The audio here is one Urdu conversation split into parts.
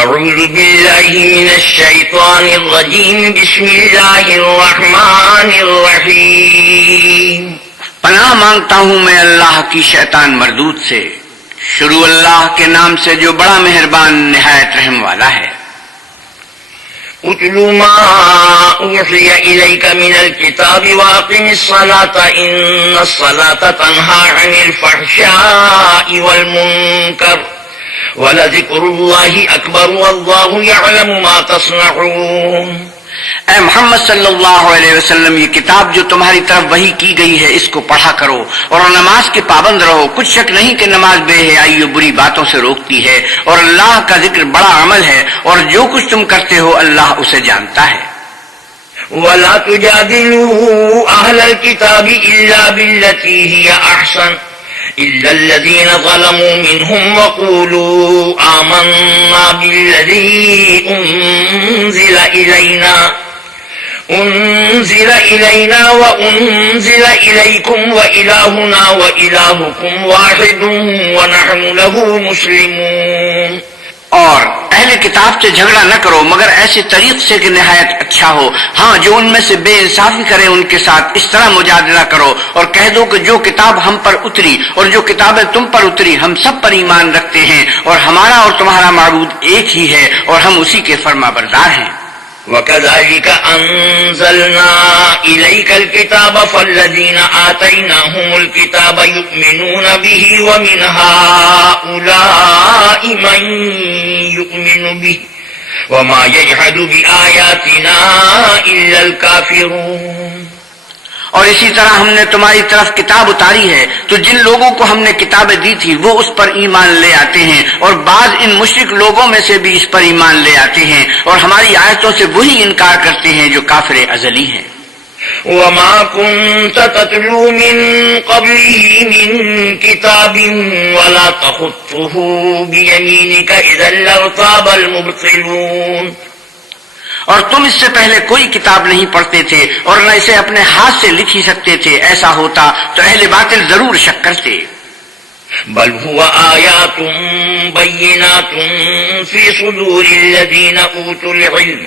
اعوذ باللہ من الشیطان الرجیم بسم اللہ الرحمن الرحیم پناہ مانگتا ہوں میں اللہ کی شیطان مردود سے. شروع اللہ کے نام سے جو بڑا مہربان نہایت رحم والا ہے. اتل ما اوحی الیک من الکتاب واقم الصلاة ان الصلاة تنہی عن الفحشاء والمنکر وَلَذِكْرُ اللَّهِ أَكْبَرُ وَاللَّهُ يَعْلَمُ مَا تَصْنَعُونَ. اے محمد صلی اللہ علیہ وسلم، یہ کتاب جو تمہاری طرف وحی کی گئی ہے اس کو پڑھا کرو اور نماز کے پابند رہو. کچھ شک نہیں کہ نماز بے حیائی و بری باتوں سے روکتی ہے، اور اللہ کا ذکر بڑا عمل ہے، اور جو کچھ تم کرتے ہو اللہ اسے جانتا ہے. وَلَا تُجَادِلُوا أَهْلَ الْكِتَابِ إِلَّا بِالَّتِي هِيَ أَحْسَنُ إِلَّا الَّذِينَ ظَلَمُوا مِنْهُمْ وَقُولُوا آمَنَّا بِالَّذِي أُنزِلَ إِلَيْنَا وَأُنزِلَ إِلَيْكُمْ وَإِلَٰهُنَا وَإِلَٰهُكُمْ وَاحِدٌ وَنَحْنُ لَهُ مُسْلِمُونَ. اور اہل کتاب سے جھگڑا نہ کرو مگر ایسے طریق سے کہ نہایت اچھا ہو. ہاں، جو ان میں سے بے انصافی کرے ان کے ساتھ اس طرح مجادلہ کرو اور کہہ دو کہ جو کتاب ہم پر اتری اور جو کتابیں تم پر اتری ہم سب پر ایمان رکھتے ہیں، اور ہمارا اور تمہارا معبود ایک ہی ہے اور ہم اسی کے فرما بردار ہیں. وَكَذَلِكَ أَنزَلْنَا إِلَيْكَ الْكِتَابَ فَالَّذِينَ آتَيْنَاهُمُ الْكِتَابَ يُؤْمِنُونَ بِهِ وَمِنْ هَؤُلَاءِ مَن يُؤْمِنُ بِهِ وَمَا يَجْحَدُ بِآيَاتِنَا إِلَّا الْكَافِرُونَ. اور اسی طرح ہم نے تمہاری طرف کتاب اتاری ہے تو جن لوگوں کو ہم نے کتابیں دی تھی وہ اس پر ایمان لے آتے ہیں، اور بعض ان مشرک لوگوں میں سے بھی اس پر ایمان لے آتے ہیں، اور ہماری آیتوں سے وہی انکار کرتے ہیں جو کافر ازلی ہیں. وَمَا كُنْتَ تَتْلُو مِن قَبْلِهِ مِن كِتَابٍ وَلَا تَخُطُّهُ بِيَمِينِكَ إِذًا لَّارْتَابَ الْمُبْطِلُونَ. اور تم اس سے پہلے کوئی کتاب نہیں پڑھتے تھے اور نہ اسے اپنے ہاتھ سے لکھ ہی سکتے تھے. ایسا ہوتا تو اہل باطل ضرور شک کرتے. بل هو آیات بینات فی صدور الذین اوتوا العلم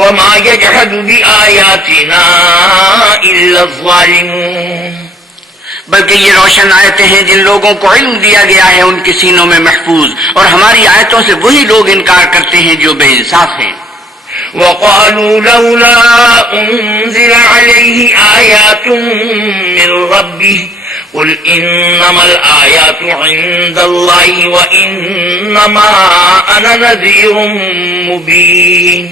وما یجحد بآیاتنا الا الظالمون. بلکہ یہ روشن آیتیں ہیں جن لوگوں کو علم دیا گیا ہے ان کے سینوں میں محفوظ، اور ہماری آیتوں سے وہی لوگ انکار کرتے ہیں جو بے انصاف ہیں. وَقَالُوا لَوْلَا أُنزِلَ عَلَيْهِ آيَاتٌ مِّن رَّبِّهِ قُلْ إِنَّمَا الْآيَاتُ عِندَ اللَّهِ وَإِنَّمَا أَنَا نَذِيرٌ مُّبِينٌ.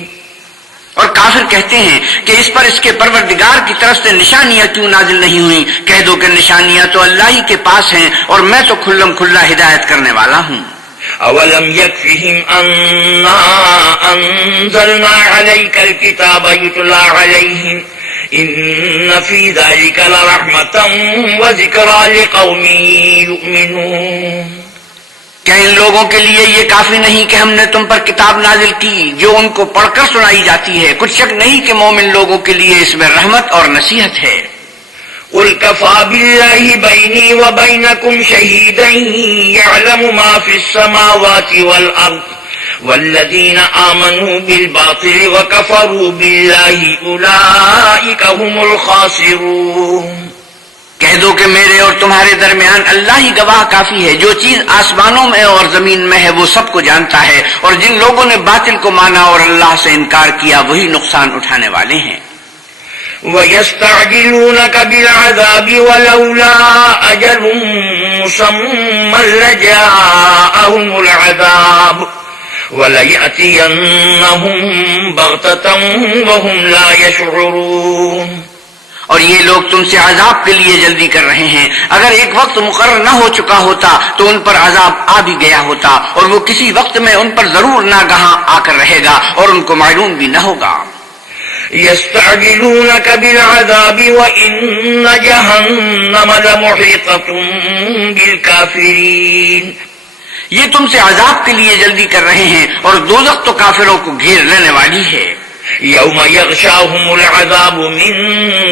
اور کافر کہتے ہیں کہ اس پر اس کے پروردگار کی طرف سے نشانیاں کیوں نازل نہیں ہوئیں؟ کہہ دو کہ نشانیاں تو اللہ ہی کے پاس ہیں اور میں تو کھلم کھلا ہدایت کرنے والا ہوں. اولم يكفهم أنا أنزلنا عليك الكتاب يتلى عليهم إن في ذلك لرحمة وذكرى لقوم يؤمنون. کیا ان لوگوں کے لیے یہ کافی نہیں کہ ہم نے تم پر کتاب نازل کی جو ان کو پڑھ کر سنائی جاتی ہے؟ کچھ شک نہیں کہ مومن لوگوں کے لیے اس میں رحمت اور نصیحت ہے. قل كفى بالله بيني وبينكم شهيدا يعلم ما في السماوات والأرض والذين آمنوا بالباطل وكفروا بالله أولئك هم الخاسرون. کہہ دو کہ میرے اور تمہارے درمیان اللہ ہی گواہ کافی ہے. جو چیز آسمانوں میں اور زمین میں ہے وہ سب کو جانتا ہے، اور جن لوگوں نے باطل کو مانا اور اللہ سے انکار کیا وہی نقصان اٹھانے والے ہیں. وَيَسْتَعْجِلُونَكَ بِالْعَذَابِ وَلَوْلَا أَجَلٌ مُّسَمًّى لَّجَاءَهُمُ الْعَذَابُ وَلَيَأْتِيَنَّهُم بَغْتَةً وَهُمْ لَا يَشْعُرُونَ. اور یہ لوگ تم سے عذاب کے لیے جلدی کر رہے ہیں. اگر ایک وقت مقرر نہ ہو چکا ہوتا تو ان پر عذاب آ بھی گیا ہوتا، اور وہ کسی وقت میں ان پر ضرور ناگہاں آ کر رہے گا اور ان کو معلوم بھی نہ ہوگا. يستعجلونك بالعذاب وإن جهنم لمحيطة بالكافرين. یہ تم سے عذاب کے لیے جلدی کر رہے ہیں اور دوزخ تو کافروں کو گھیر لینے والی ہے. يوم يغشاهم العذاب من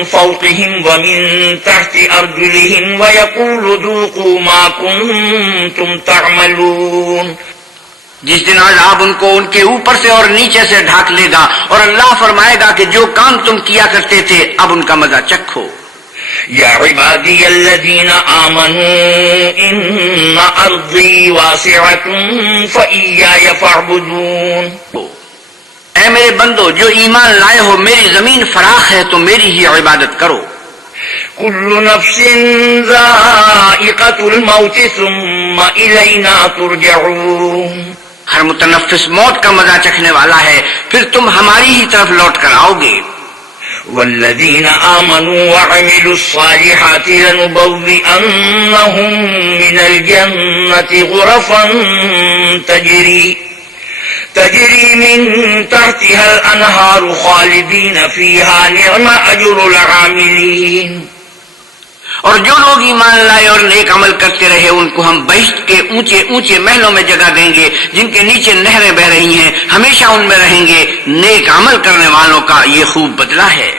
فوقهم ومن تحت أرجلهم ويقول ذوقوا ما كنتم تعملون. جس دن عذاب ان کو ان کے اوپر سے اور نیچے سے ڈھانک لے گا، اور اللہ فرمائے گا کہ جو کام تم کیا کرتے تھے اب ان کا مزہ چکھو۔ یا عبادی الذین آمنوا ان ارضی واسعۃ فإیایا فاعبدون، اے میرے بندو جو ایمان لائے ہو، میری زمین فراخ ہے تو میری ہی عبادت کرو۔ کل نفس ذائقۃ الموت ثم الینا ترجعون، ہر متنفس موت کا مزہ چکھنے والا ہے، پھر تم ہماری ہی طرف لوٹ کر آؤ گے۔ والذین آمنوا وعملوا الصالحات لنبوئنهم من الجنة غرفا تجری من تحتها الانہار خالدین فیہا نعم اجر العاملین، اور جو لوگ ایمان لائے اور نیک عمل کرتے رہے ان کو ہم بہشت کے اونچے اونچے محلوں میں جگہ دیں گے جن کے نیچے نہریں بہ رہی ہیں، ہمیشہ ان میں رہیں گے۔ نیک عمل کرنے والوں کا یہ خوب بدلہ ہے۔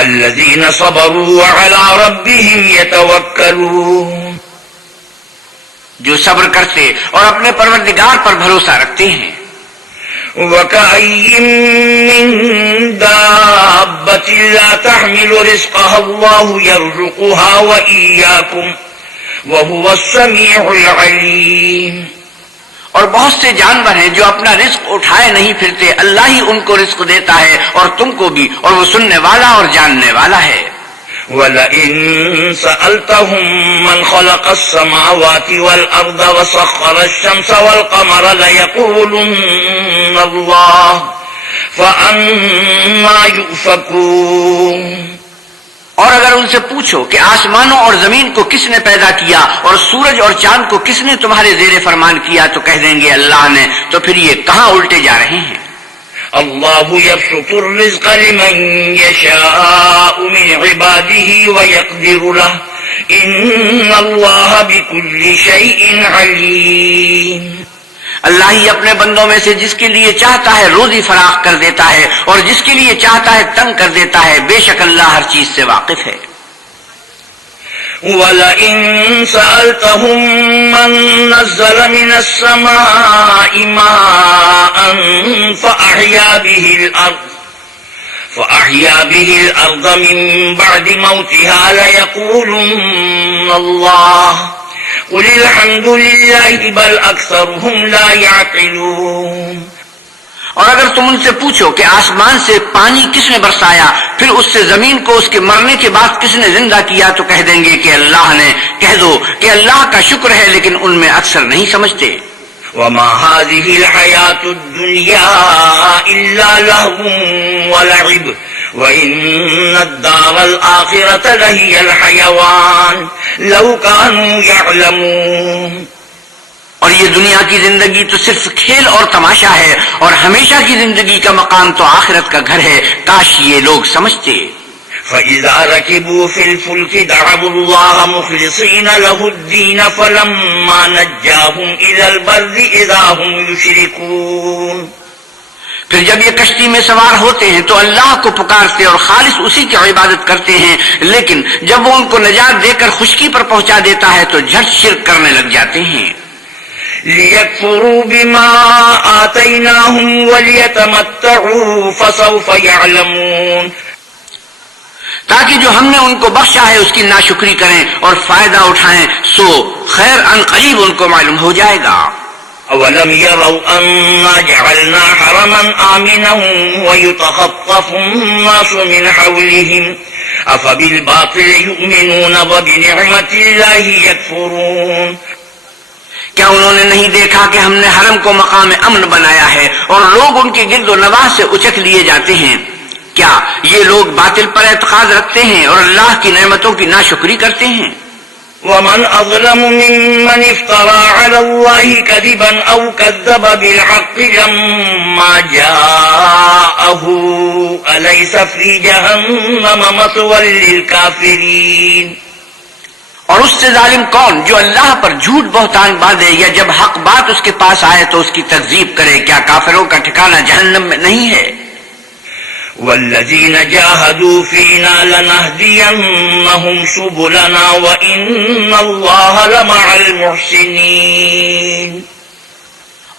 الذین صبروا وعلی ربهم یتوکلون، جو صبر کرتے اور اپنے پروردگار پر بھروسہ رکھتے ہیں۔ وَكَأَيٍّ مِّن دَابَّةٍ لَّا تَحْمِلُ رِزْقَهَا اللَّهُ يَرْزُقُهَا وَإِيَّاكُمْ وَهُوَ السَّمِيعُ الْعَلِيمُ، اور بہت سے جانور ہیں جو اپنا رزق اٹھائے نہیں پھرتے، اللہ ہی ان کو رزق دیتا ہے اور تم کو بھی، اور وہ سننے والا اور جاننے والا ہے۔ وَلَئِن سَأَلْتَهُم مَّنْ خَلَقَ السَّمَاوَاتِ وَالْأَرْضَ وَسَخَّرَ الشَّمْسَ وَالْقَمَرَ لَيَقُولُنَّ اللَّهُ فَأَنَّىٰ يُؤْفَكُونَ، اور اگر ان سے پوچھو کہ آسمانوں اور زمین کو کس نے پیدا کیا اور سورج اور چاند کو کس نے تمہارے زیر فرمان کیا تو کہہ دیں گے اللہ نے، تو پھر یہ کہاں الٹے جا رہے ہیں۔ اللہ یبسط الرزق لمن یشاء من عباده ویقدر له ان اللہ بكل شیء علیم، اللہ ہی اپنے بندوں میں سے جس کے لیے چاہتا ہے روزی فراخ کر دیتا ہے اور جس کے لیے چاہتا ہے تنگ کر دیتا ہے، بے شک اللہ ہر چیز سے واقف ہے۔ وَلَئِن سَأَلْتَهُم مَّن نَّزَّلَ مِنَ السَّمَاءِ مَاءً فَأَحْيَا بِهِ الْأَرْضَ مِن بَعْدِ مَوْتِهَا لَيَقُولُنَّ اللَّهُ قُلِ الْحَمْدُ لِلَّهِ بَلْ أَكْثَرُهُمْ لَا يَعْقِلُونَ، اور اگر تم ان سے پوچھو کہ آسمان سے پانی کس نے برسایا، پھر اس سے زمین کو اس کے مرنے کے بعد کس نے زندہ کیا، تو کہہ دیں گے کہ اللہ نے۔ کہہ دو کہ اللہ کا شکر ہے لیکن ان میں اکثر نہیں سمجھتے۔ وَمَا هَٰذِهِ الْحَيَاةُ الدُّنْيَا إِلَّا لَهْوٌ وَلَعِبٌ وَإِنَّ الدَّارَ الْآخِرَةَ لَهِيَ الْحَيَوَانُ لَوْ كَانُوا يَعْلَمُونَ، اور یہ دنیا کی زندگی تو صرف کھیل اور تماشا ہے، اور ہمیشہ کی زندگی کا مقام تو آخرت کا گھر ہے، کاش یہ لوگ سمجھتے۔ فَإِذَا رَكِبُوا فِي الْفُلْكِ دَعَوُا اللَّهَ مُخْلِصِينَ لَهُ الدِّينَ فَلَمَّا نَجَّاهُمْ إِلَى الْبَرِّ إِذَا هُمْ يُشْرِكُونَ، پھر جب یہ کشتی میں سوار ہوتے ہیں تو اللہ کو پکارتے اور خالص اسی کی عبادت کرتے ہیں، لیکن جب وہ ان کو نجات دے کر خشکی پر پہنچا دیتا ہے تو جھٹ شرک کرنے لگ جاتے ہیں۔ لِيَكْفُرُوا بِمَا آتَيْنَاهُمْ وَلِيَتَمَتَّعُوا فَسَوْفَ يَعْلَمُونَ، تاکہ جو ہم نے ان کو بخشا ہے اس کی ناشکری کریں اور فائدہ اٹھائیں، سو خیر ان قریب ان کو معلوم ہو جائے گا۔ أَوَلَمْ يَرَوْا أَنَّا جَعَلْنَا حَرَمًا آمِنًا وَيُتَخَطَّفُ النَّاسُ مِنْ حَوْلِهِمْ أَفَبِالْبَاطِلِ يُؤْمِنُونَ وَبِنِعْمَةِ اللَّهِ يَكْفُرُونَ، کیا انہوں نے نہیں دیکھا کہ ہم نے حرم کو مقام امن بنایا ہے اور لوگ ان کے گرد و نواح سے اچک لیے جاتے ہیں؟ کیا یہ لوگ باطل پر اعتقاد رکھتے ہیں اور اللہ کی نعمتوں کی ناشکری کرتے ہیں؟ وَمَنْ أَظْلَمُ مِمَّنِ افْتَرَىٰ عَلَى اللَّهِ كَذِبًا أَوْ كَذَّبَ بِالْحَقِّ لَمَّا جَاءَهُ أَلَيْسَ فِي جَهَنَّمَ مَثْوًى لِّلْكَافِرِينَ، اور اس سے ظالم کون جو اللہ پر جھوٹ بہتان باندھے یا جب حق بات اس کے پاس آئے تو اس کی تکذیب کرے، کیا کافروں کا ٹھکانہ جہنم میں نہیں ہے؟ وَالَّذِينَ جَاهَدُوا فِينَا لَنَهْدِيَنَّهُمْ سُبُلَنَا وَإِنَّ اللَّهَ لَمَعَ الْمُحْسِنِينَ،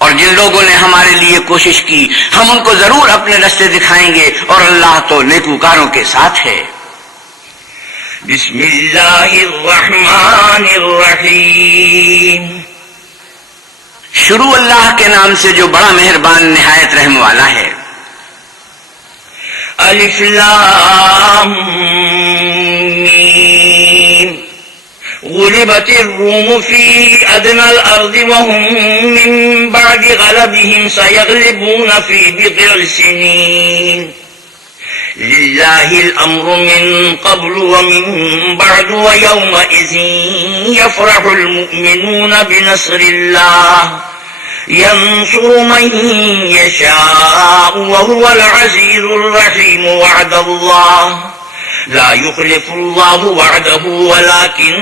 اور جن لوگوں نے ہمارے لیے کوشش کی ہم ان کو ضرور اپنے رستے دکھائیں گے، اور اللہ تو نیکوکاروں کے ساتھ ہے۔ بسم اللہ الرحمن الرحیم، شروع اللہ کے نام سے جو بڑا مہربان نہایت رحم والا ہے۔ الف لام میم، غلبت الروم في أدنى الأرض وهم من بعد غلبهم سيغلبون في بضع سنين، لله الأمر من قبل ومن بعد ويومئذ يفرح المؤمنون بنصر الله ينصر من يشاء وهو العزيز الرحيم، وعد الله لا يخلف الله وعده ولكن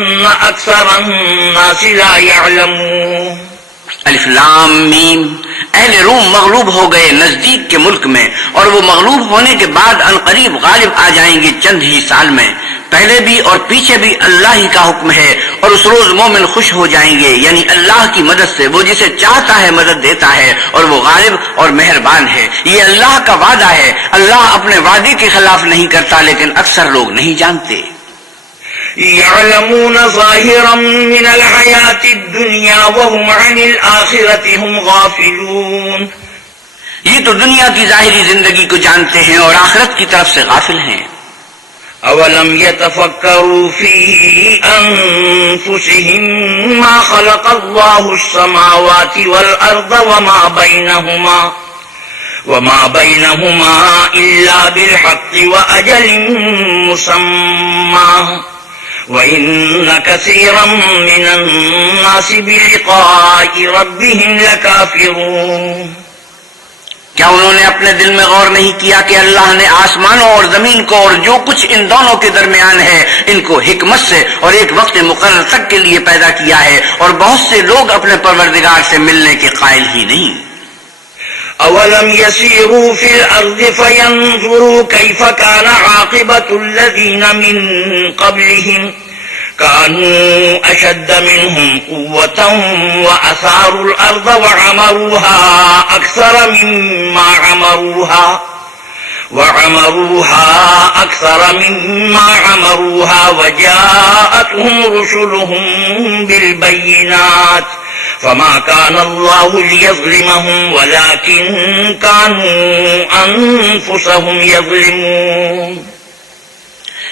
أكثر الناس لا يعلمون۔ الف لام میم، اہل روم مغلوب ہو گئے نزدیک کے ملک میں، اور وہ مغلوب ہونے کے بعد عنقریب غالب آ جائیں گے چند ہی سال میں۔ پہلے بھی اور پیچھے بھی اللہ ہی کا حکم ہے، اور اس روز مومن خوش ہو جائیں گے، یعنی اللہ کی مدد سے۔ وہ جسے چاہتا ہے مدد دیتا ہے، اور وہ غالب اور مہربان ہے۔ یہ اللہ کا وعدہ ہے، اللہ اپنے وعدے کے خلاف نہیں کرتا، لیکن اکثر لوگ نہیں جانتے۔ يعلمون ظاهرا من الحياة الدنيا وهم عن الآخرة هم غافلون، یہ تو دنیا کی ظاہری زندگی کو جانتے ہیں اور آخرت کی طرف سے غافل ہیں۔ أولم يتفكروا في أنفسهم ما خلق الله السماوات والأرض وما بينهما إلا بالحق وأجل مسمى، وَإِنَّ كَثِيرًا مِّنَ النَّاسِ بِلِقَاءِ رَبِّهِمْ لَكَافِرُونَ۔ کیا انہوں نے اپنے دل میں غور نہیں کیا کہ اللہ نے آسمانوں اور زمین کو اور جو کچھ ان دونوں کے درمیان ہے ان کو حکمت سے اور ایک وقت مقرر تک کے لیے پیدا کیا ہے، اور بہت سے لوگ اپنے پروردگار سے ملنے کے قائل ہی نہیں۔ أَوَلَمْ يَسِيرُوا فِي الْأَرْضِ فَيَنْظُرُوا كَيْفَ كَانَ عَاقِبَةُ الَّذِينَ مِنْ قَبْلِهِمْ كَانُوا أَشَدَّ مِنْهُمْ قُوَّةً وَأَثَارُوا الْأَرْضَ وَعَمَرُوهَا أَكْثَرَ مِمَّا عَمَرُوهَا وَجَاءَتْهُمْ رُسُلُهُم بِالْبَيِّنَاتِ فما كان الله ليظلمهم ولكن كانوا أنفسهم يظلمون۔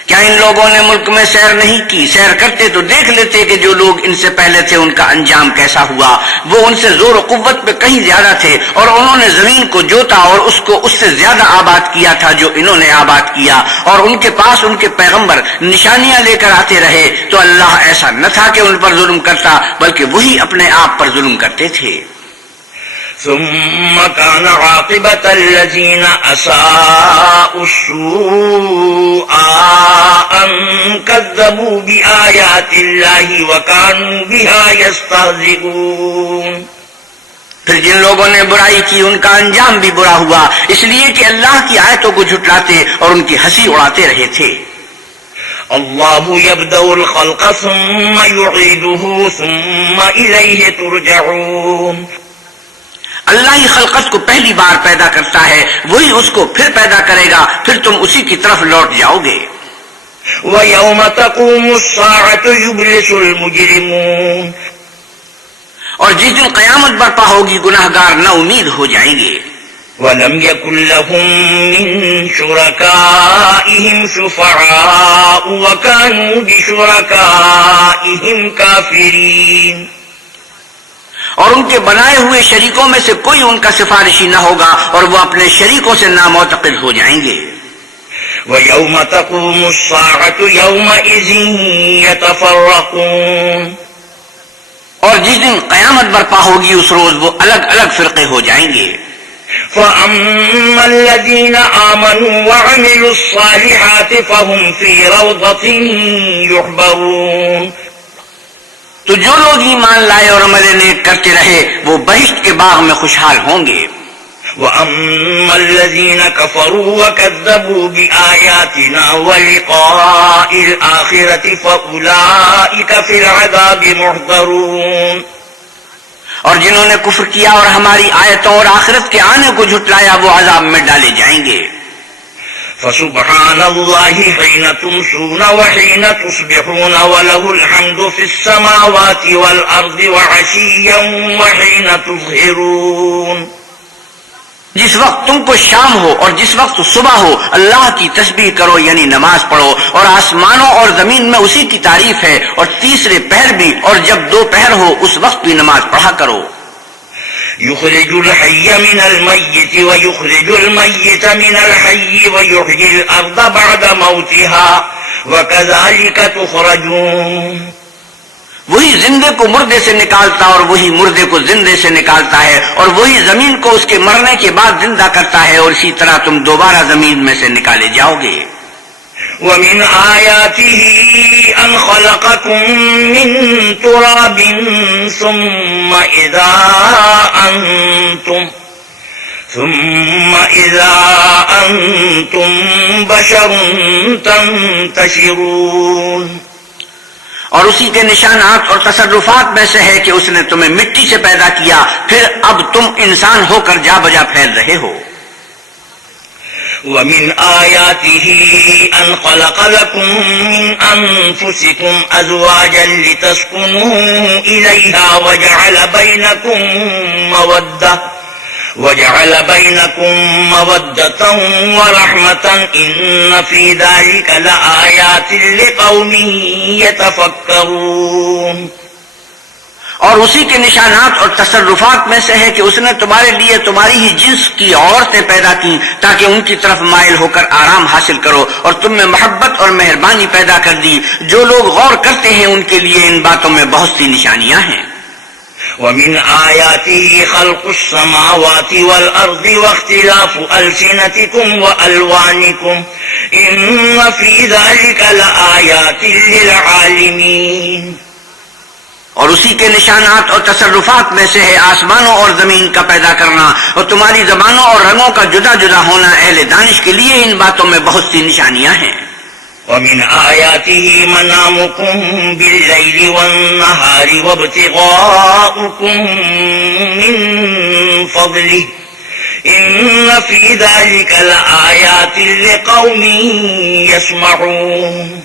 کیا ان لوگوں نے ملک میں سیر نہیں کی؟ سیر کرتے تو دیکھ لیتے کہ جو لوگ ان سے پہلے تھے ان کا انجام کیسا ہوا۔ وہ ان سے زور و قوت پہ کہیں زیادہ تھے، اور انہوں نے زمین کو جوتا اور اس کو اس سے زیادہ آباد کیا تھا جو انہوں نے آباد کیا، اور ان کے پاس ان کے پیغمبر نشانیاں لے کر آتے رہے، تو اللہ ایسا نہ تھا کہ ان پر ظلم کرتا، بلکہ وہی اپنے آپ پر ظلم کرتے تھے۔ ثم كان عاقبة الذين أساءوا السوء أن كذبوا بآيات الله وكانوا بها يستهزئون۔ پھر جن لوگوں نے برائی کی ان کا انجام بھی برا ہوا، اس لیے کہ اللہ کی آیتوں کو جھٹلاتے اور ان کی ہنسی اڑاتے رہے تھے۔ اللہ يبدأ الخلق ثم يعيده ثم إليه ترجعون۔ اللہ ہی خلقت کو پہلی بار پیدا کرتا ہے، وہی اس کو پھر پیدا کرے گا، پھر تم اسی کی طرف لوٹ جاؤ گے۔ وَيَوْمَ تَقُومُ السَّاعَةُ يُبْلِسُ الْمُجْرِمُونَ، اور جس دن قیامت برپا ہوگی گناہگار نا امید ہو جائیں گے۔ وَلَمْ يَكُنْ لَهُم مِّن شُرَكَائِهِمْ شُفَعَاءُ وَكَانُوا بِشُرَكَائِهِمْ كَافِرِينَ، اور ان کے بنائے ہوئے شریکوں میں سے کوئی ان کا سفارشی نہ ہوگا، اور وہ اپنے شریکوں سے نامعتقد ہو جائیں گے۔ وَيَوْمَ تَقُومُ السَّاعَةُ يَوْمَئِذٍ يَتَفَرَّقُونَ، اور جس دن قیامت برپا ہوگی اس روز وہ الگ الگ فرقے ہو جائیں گے۔ فَأَمَّا الَّذِينَ آمَنُوا وَعَمِلُوا الصَّالِحَاتِ فَهُمْ فِي رَوْضَةٍ يُحْبَرُونَ، تو جو لوگ ایمان لائے اور عمل نیک کرتے رہے وہ بہشت کے باغ میں خوشحال ہوں گے۔ وَأَمَّا الَّذِينَ كَفَرُوا وَكَذَّبُوا بِآيَاتِنَا وَلِقَاءِ الْآخِرَةِ فَأُولَئِكَ فِي الْعَذَابِ مُحْضَرُونَ، اور جنہوں نے کفر کیا اور ہماری آیتوں اور آخرت کے آنے کو جھٹلایا وہ عذاب میں ڈالے جائیں گے۔ فسبحان الله حين تمسون وحين تصبحون وله الحمد في السماوات والأرض وعشيا وحين تظهرون۔ جس وقت تم کو شام ہو اور جس وقت صبح ہو اللہ کی تسبیح کرو، یعنی نماز پڑھو، اور آسمانوں اور زمین میں اسی کی تعریف ہے، اور تیسرے پہر بھی، اور جب دو پہر ہو اس وقت بھی نماز پڑھا کرو۔ يخرج الحي من الميت ويخرج الميت من الحي ويحيي الأرض بعد موتها وكذلك تخرجون۔ وہی زندے کو مردے سے نکالتا اور وہی مردے کو زندے سے نکالتا ہے، اور وہی زمین کو اس کے مرنے کے بعد زندہ کرتا ہے، اور اسی طرح تم دوبارہ زمین میں سے نکالے جاؤ گے۔ ومن آياته أن خلقكم من تراب ثم إذا أنتم بشر تنتشرون۔ اور اسی کے نشانات اور تصرفات میں سے ہے کہ اس نے تمہیں مٹی سے پیدا کیا، پھر اب تم انسان ہو کر جا بجا پھیل رہے ہو۔ ومن آياته أن خلق لكم من أنفسكم أزواجا لتسكنوا إليها وجعل بينكم مودة ورحمة إن في ذلك لآيات لقوم يتفكرون۔ اور اسی کے نشانات اور تصرفات میں سے ہے کہ اس نے تمہارے لیے تمہاری ہی جنس کی عورتیں پیدا کی تاکہ ان کی طرف مائل ہو کر آرام حاصل کرو، اور تم میں محبت اور مہربانی پیدا کر دی۔ جو لوگ غور کرتے ہیں ان کے لیے ان باتوں میں بہت سی نشانیاں ہیں۔ ومن آياته خلق السماوات والأرض واختلاف ألسنتكم وألوانكم إن في ذلك لآيات للعالمين۔ اور اسی کے نشانات اور تصرفات میں سے ہے آسمانوں اور زمین کا پیدا کرنا اور تمہاری زبانوں اور رنگوں کا جدا جدا ہونا۔ اہل دانش کے لیے ان باتوں میں بہت سی نشانیاں ہیں۔ ومن آياته منامكم بالليل والنهار وابتغاؤكم من فضله إن في ذلك لآيات لقوم يسمعون۔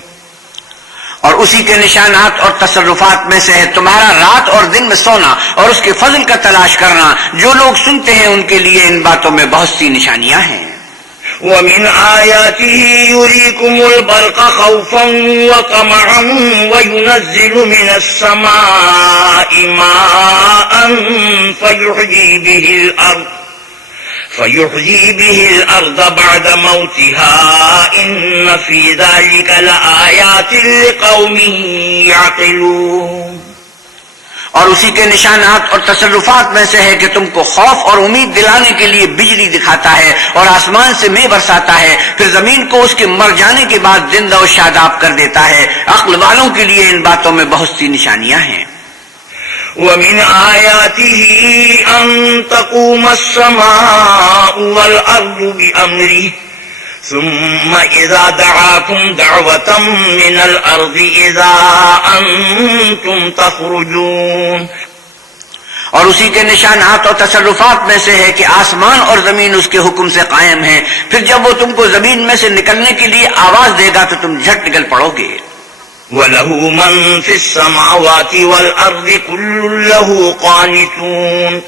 اور اسی کے نشانات اور تصرفات میں سے ہے تمہارا رات اور دن میں سونا اور اس کے فضل کا تلاش کرنا۔ جو لوگ سنتے ہیں ان کے لیے ان باتوں میں بہت سی نشانیاں ہیں۔ ومن آياته يريكم البرق خوفا وطمعا وينزل من السماء ماء فيحيي به الأرض بعد موتها إن في ذلك لآيات لقوم يعقلون۔ اور اسی کے نشانات اور تصرفات میں سے ہے کہ تم کو خوف اور امید دلانے کے لیے بجلی دکھاتا ہے اور آسمان سے مے برساتا ہے، پھر زمین کو اس کے مر جانے کے بعد زندہ و شاداب کر دیتا ہے۔ عقل والوں کے لیے ان باتوں میں بہت سی نشانیاں ہیں۔ ومن آياته أن تقوم السماء والأرض بأمره ثم إذا دعاكم دعوة من الأرض إذا أنتم تخرجون۔ اور اسی کے نشانات اور تصرفات میں سے ہے کہ آسمان اور زمین اس کے حکم سے قائم ہے، پھر جب وہ تم کو زمین میں سے نکلنے کے لیے آواز دے گا تو تم جھٹ نکل پڑو گے۔ وَلَهُ مَن فِي السَّمَاوَاتِ وَالْأَرْضِ كُلٌّ لَهُ قَانِتُونَ۔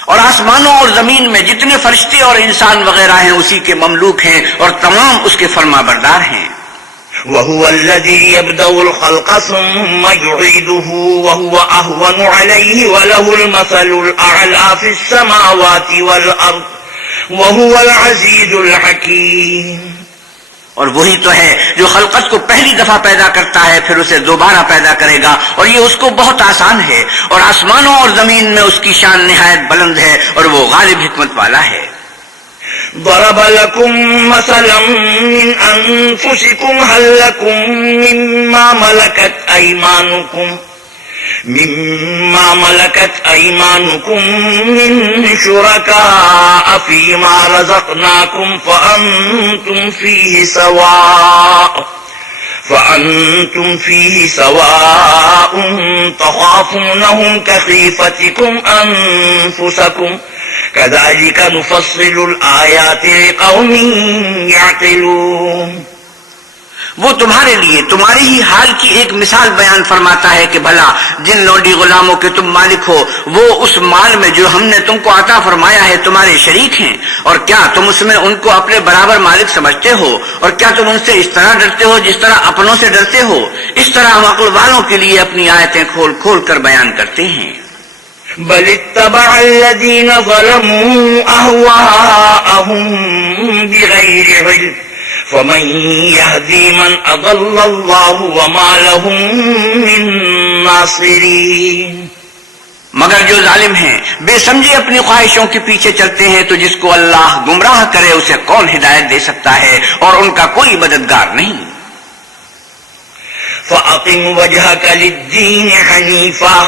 اور آسمانوں اور زمین میں جتنے فرشتے اور انسان وغیرہ ہیں اسی کے مملوک ہیں اور تمام اس کے فرما بردار ہیں۔ وَهُوَ الَّذِي يَبْدَأُ الْخَلْقَ ثُمَّ يُعِيدُهُ وَهُوَ أَهْوَنُ عَلَيْهِ وَلَهُ الْمَثَلُ الْأَعْلَى فِي السَّمَاوَاتِ وَالْأَرْضِ وَهُوَ الْعَزِيزُ الْحَكِيمُ۔ اور وہی تو ہے جو خلقت کو پہلی دفعہ پیدا کرتا ہے پھر اسے دوبارہ پیدا کرے گا، اور یہ اس کو بہت آسان ہے، اور آسمانوں اور زمین میں اس کی شان نہایت بلند ہے اور وہ غالب حکمت والا ہے۔ ضرب لكم مثلا من أنفسكم هل لكم مما ملكت أيمانكم من شركاء فيما رزقناكم فأنتم فيه سواء فأنتم فيه سواء تخافونهم كخيفتكم أنفسكم كذلك نفصل الآيات لقوم يعقلون. وہ تمہارے لیے تمہاری ہی حال کی ایک مثال بیان فرماتا ہے کہ بھلا جن لونڈی غلاموں کے تم مالک ہو وہ اس مال میں جو ہم نے تم کو عطا فرمایا ہے تمہارے شریک ہیں، اور کیا تم اس میں ان کو اپنے برابر مالک سمجھتے ہو؟ اور کیا تم ان سے اس طرح ڈرتے ہو جس طرح اپنوں سے ڈرتے ہو؟ اس طرح ہم عقل والوں کے لیے اپنی آیتیں کھول کھول کر بیان کرتے ہیں. بل اتبع الذين ظلموا أهواءهم بغير علم فمن يهدي من أضل الله وما لهم من ناصرين. مگر جو ظالم ہیں بے سمجھے اپنی خواہشوں کے پیچھے چلتے ہیں تو جس کو اللہ گمراہ کرے اسے کون ہدایت دے سکتا ہے، اور ان کا کوئی مددگار نہیں. فأقم وجهك للدين حنيفا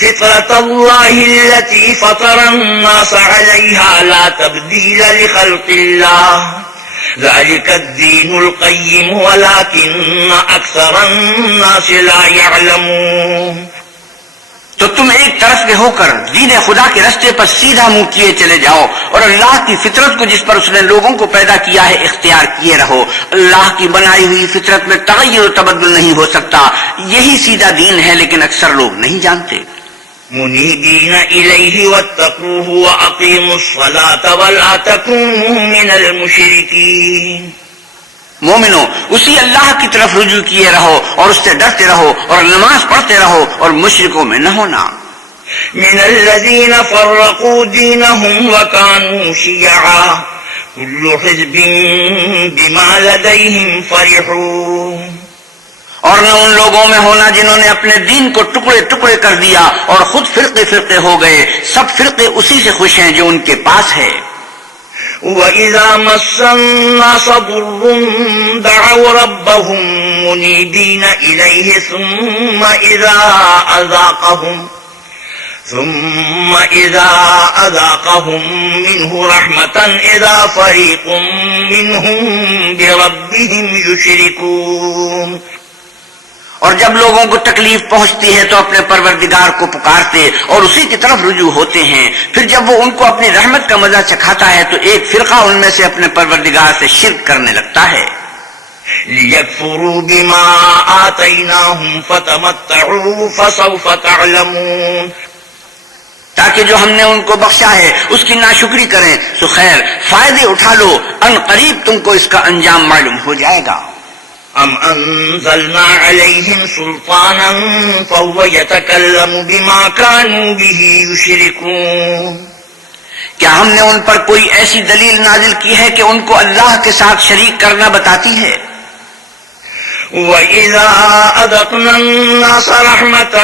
فطرة الله التي فطر الناس عليها لا تبديل لخلق الله ذلك الدين القيم ولكن أكثر الناس لا يعلمون. تو تم ایک طرف کے ہو کر دین خدا کے رستے پر سیدھا منہ کیے چلے جاؤ، اور اللہ کی فطرت کو جس پر اس نے لوگوں کو پیدا کیا ہے اختیار کیے رہو. اللہ کی بنائی ہوئی فطرت میں تغیر و تبدل نہیں ہو سکتا. یہی سیدھا دین ہے، لیکن اکثر لوگ نہیں جانتے. منيبين إليه واتقوه وأقيموا الصلاة ولا تكونوا من المشركين. مومنو، اسی اللہ کی طرف رجوع کیے رہو اور اس سے ڈرتے رہو اور نماز پڑھتے رہو اور مشرکوں میں نہ ہونا. من الذين فرقوا دينهم وكانوا شيعا كل حزب بما لديهم فرحون. اور نہ ان لوگوں میں ہونا جنہوں نے اپنے دین کو ٹکڑے ٹکڑے کر دیا اور خود فرقے فرقے ہو گئے. سب فرقے اسی سے خوش ہیں جو ان کے پاس ہے. وَإِذَا مَسَّ النَّاسَ ضُرٌّ دَعَوْا رَبَّهُم مُنِيبِينَ إِلَيْهِ ثُمَّ إِذَا أَذَاقَهُم مِّنْهُ رَحْمَةً إِذَا فَرِيقٌ مِّنْهُم بِرَبِّهِمْ يُشْرِكُونَ. اور جب لوگوں کو تکلیف پہنچتی ہے تو اپنے پروردگار کو پکارتے اور اسی کی طرف رجوع ہوتے ہیں. پھر جب وہ ان کو اپنی رحمت کا مزہ چکھاتا ہے تو ایک فرقہ ان میں سے اپنے پروردگار سے شرک کرنے لگتا ہے. لِيَكْفُرُوا بِمَا آتَيْنَاهُمْ فَتَمَتَّعُوا فَسَوْفَ تَعْلَمُونَ. تاکہ جو ہم نے ان کو بخشا ہے اس کی ناشکری کریں تو خیر فائدے اٹھا لو، ان قریب تم کو اس کا انجام معلوم ہو جائے گا. أَمْ أَنزَلْنَا عَلَيْهِمْ سُلْطَانًا فَهُوَ يَتَكَلَّمُ بِمَا كَانُوا بِهِ يُشْرِكُونَ. کیا ہم نے ان پر کوئی ایسی دلیل نازل کی ہے کہ ان کو اللہ کے ساتھ شریک کرنا بتاتی ہے؟ وَإِذَا أَذَقْنَا النَّاسَ رَحْمَةً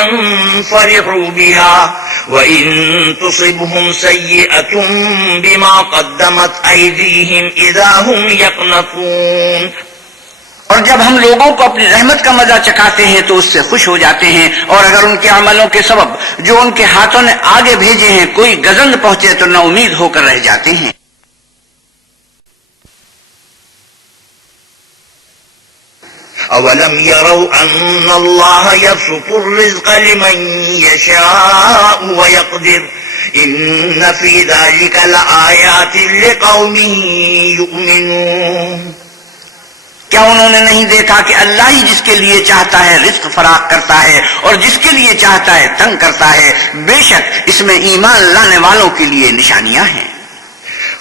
فَرِحُوا بِهَا وَإِن تُصِبْهُمْ سَيِّئَةٌ بِمَا قَدَّمَتْ أَيْدِيهِمْ إِذَا هُمْ يَقْنَطُونَ. اور جب ہم لوگوں کو اپنی رحمت کا مزہ چکھاتے ہیں تو اس سے خوش ہو جاتے ہیں، اور اگر ان کے عملوں کے سبب جو ان کے ہاتھوں نے آگے بھیجے ہیں کوئی گزند پہنچے تو نا امید ہو کر رہ جاتے ہیں. أَوَلَمْ يَرَوْا أَنَّ اللَّهَ يَبْسُطُ الرِّزْقَ لِمَن يَشَاءُ وَيَقْدِرُ إِنَّ فِي ذَلِكَ لَآيَاتٍ لِقَوْمٍ يُؤْمِنُونَ. کیا انہوں نے نہیں دیکھا کہ اللہ ہی جس کے لیے چاہتا ہے رزق فراخ کرتا ہے اور جس کے لیے چاہتا ہے تنگ کرتا ہے؟ بے شک اس میں ایمان لانے والوں کے لیے نشانیاں ہیں.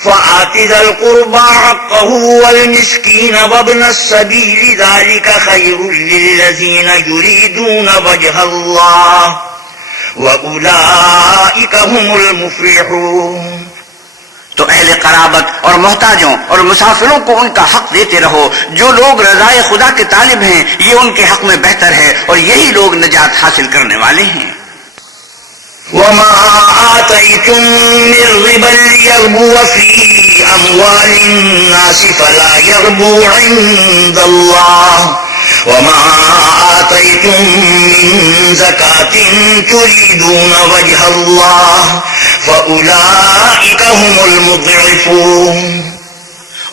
فَآتِ ذَا الْقُرْبَىٰ حَقَّهُ وَالْمِسْكِينَ وَابْنَ السَّبِيلِ ذَٰلِكَ خَيْرٌ لِّلَّذِينَ يُرِيدُونَ وَجْهَ اللَّهِ وَأُولَٰئِكَ هُمُ الْمُفْلِحُونَ. تو اہل قرابت اور محتاجوں اور مسافروں کو ان کا حق دیتے رہو. جو لوگ رضائے خدا کے طالب ہیں یہ ان کے حق میں بہتر ہے، اور یہی لوگ نجات حاصل کرنے والے ہیں. وَمَا آتَيْتُم مِّن رِّبًا لِّيَرْبُوَ فِي أَمْوَالِ النَّاسِ فَلَا يَرْبُو عِندَ اللَّهِ وَمَا آتَيْتُم مِّن زَكَاةٍ تُرِيدُونَ وَجْهَ اللَّهِ فَأُولَٰئِكَ هُمُ الْمُضْعِفُونَ.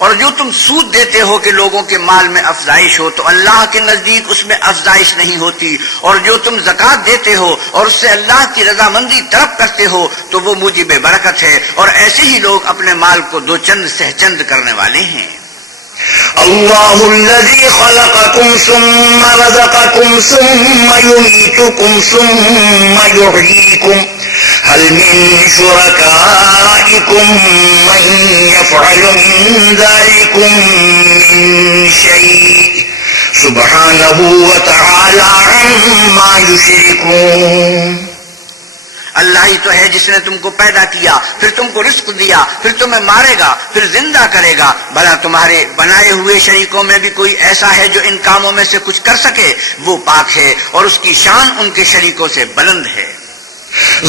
اور جو تم سود دیتے ہو کہ لوگوں کے مال میں افزائش ہو تو اللہ کے نزدیک اس میں افزائش نہیں ہوتی، اور جو تم زکوٰۃ دیتے ہو اور اس سے اللہ کی رضامندی طلب کرتے ہو تو وہ موجب برکت ہے، اور ایسے ہی لوگ اپنے مال کو دو چند سہ چند کرنے والے ہیں۔ اللہ الذی خلقکم ثم رزقکم ثم یمیتکم ثم یحییکم هل من شرکائکم من یفعل من ذلکم من شیء سبحانہ وتعالی عما یشرکون۔ اللہ ہی تو ہے جس نے تم کو پیدا کیا، پھر تم کو رزق دیا، پھر تمہیں مارے گا، پھر زندہ کرے گا۔ بھلا تمہارے بنائے ہوئے شریکوں میں بھی کوئی ایسا ہے جو ان کاموں میں سے کچھ کر سکے؟ وہ پاک ہے اور اس کی شان ان کے شریکوں سے بلند ہے۔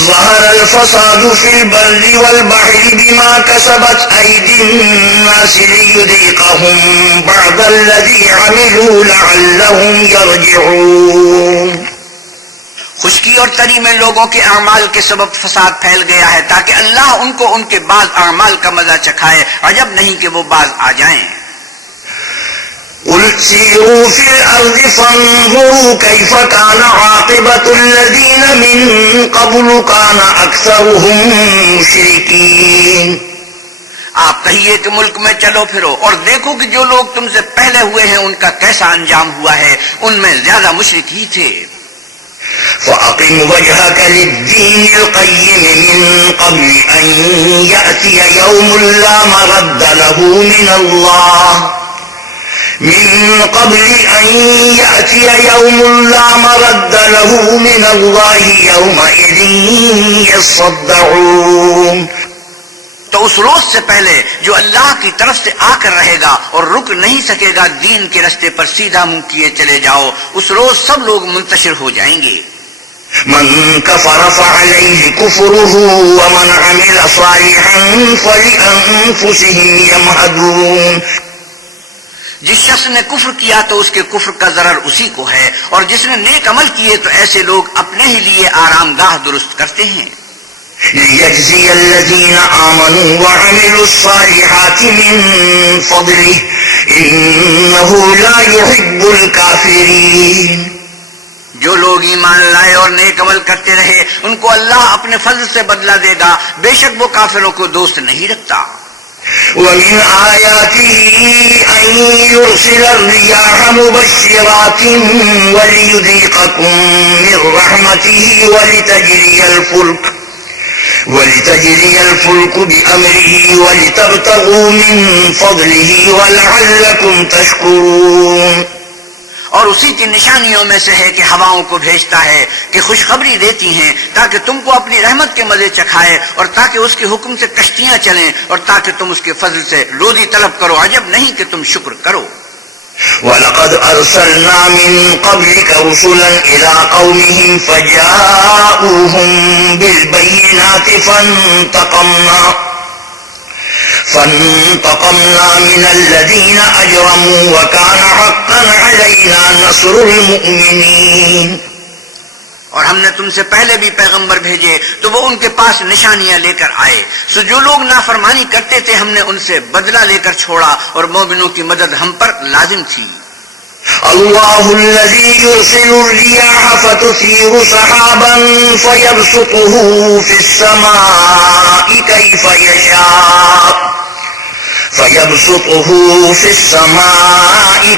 ظہر الفساد فی البر والبحر بما کسبت ایدی الناس لیذیقہم بعض الذی عملوا لعلہم یرجعون۔ خشکی اور تری میں لوگوں کے اعمال کے سبب فساد پھیل گیا ہے تاکہ اللہ ان کو ان کے بعض اعمال کا مزہ چکھائے، عجب نہیں کہ وہ باز آ جائیں۔ قل سیروا فی الارض فانظروا کیف کان عاقبۃ الذین من قبل کان اکثرهم مشرکین۔ آپ کہیے کہ ملک میں چلو پھرو اور دیکھو کہ جو لوگ تم سے پہلے ہوئے ہیں ان کا کیسا انجام ہوا ہے، ان میں زیادہ مشرک ہی تھے۔ فَأَقِمْ وَجْهَكَ لِلدِّينِ الْقَيِّمِ مِنْ قَبْلِ أَنْ يَأْتِيَ يَوْمٌ لَا مَرَدَّ لَهُ مِنَ اللَّهِ من قبل أن يأتي يوم لا مرد له من الله يومئذ يصدعون۔ تو اس روز سے پہلے جو اللہ کی طرف سے آ کر رہے گا اور رک نہیں سکے گا، دین کے رستے پر سیدھا منہ کیے چلے جاؤ، اس روز سب لوگ منتشر ہو جائیں گے۔ من كفر فعليه كفره ومن عمل صالحا فلأنفسهم يمهدون۔ جس شخص نے کفر کیا تو اس کے کفر کا ضرر اسی کو ہے، اور جس نے نیک عمل کیے تو ایسے لوگ اپنے ہی لیے آرام گاہ درست کرتے ہیں۔ لِيَجْزِيَ الَّذِينَ آمَنُوا وَعَمِلُوا الصَّالِحَاتِ مِن فَضْلِهِ إِنَّهُ لَا يُحِبُّ الْكَافِرِينَ۔ جو لوگ ایمان لائے اور نیک عمل کرتے رہے ان کو اللہ اپنے فضل سے بدلہ دے گا، بے شک وہ کافروں کو دوست نہیں رکھتا۔ وَمِنْ آيَاتِهِ أَن يُرْسِلَ الرِّيَاحَ مُبَشِّرَاتٍ وَلِيُذِيقَكُم مِّن رَّحْمَتِهِ وَلِتَجْرِيَ الْفُلْكُ بِأَمْرِهِ وَلِتَبْتَغُوا مِن فَضْلِهِ وَلَعَلَّكُمْ تَشْكُرُونَ۔ اور اسی کی نشانیوں میں سے ہے کہ ہواؤں کو بھیجتا ہے کہ خوشخبری دیتی ہیں تاکہ تم کو اپنی رحمت کے مزے چکھائے، اور تاکہ اس کے حکم سے کشتیاں چلیں، اور تاکہ تم اس کے فضل سے روزی طلب کرو، عجب نہیں کہ تم شکر کرو۔ وَلَقَدْ أَرْسَلْنَا مِن قَبْلِكَ رُسُلًا إِلَىٰ قَوْمِهِمْ فَجَاءُوهُم بِالْبَيِّنَاتِ فَانتَقَمْنَا مِنَ الَّذِينَ أَجْرَمُوا وَكَانَ حَقًّا عَلَيْنَا نَصْرُ الْمُؤْمِنِينَ۔ اور ہم نے تم سے پہلے بھی پیغمبر بھیجے تو وہ ان کے پاس نشانیاں لے کر آئے، سو جو لوگ نافرمانی کرتے تھے ہم نے ان سے بدلہ لے کر چھوڑا، اور مومنوں کی مدد ہم پر لازم تھی۔ اللہ الذی یرسل الرياح فتثير سحابا فيبسطه في السماء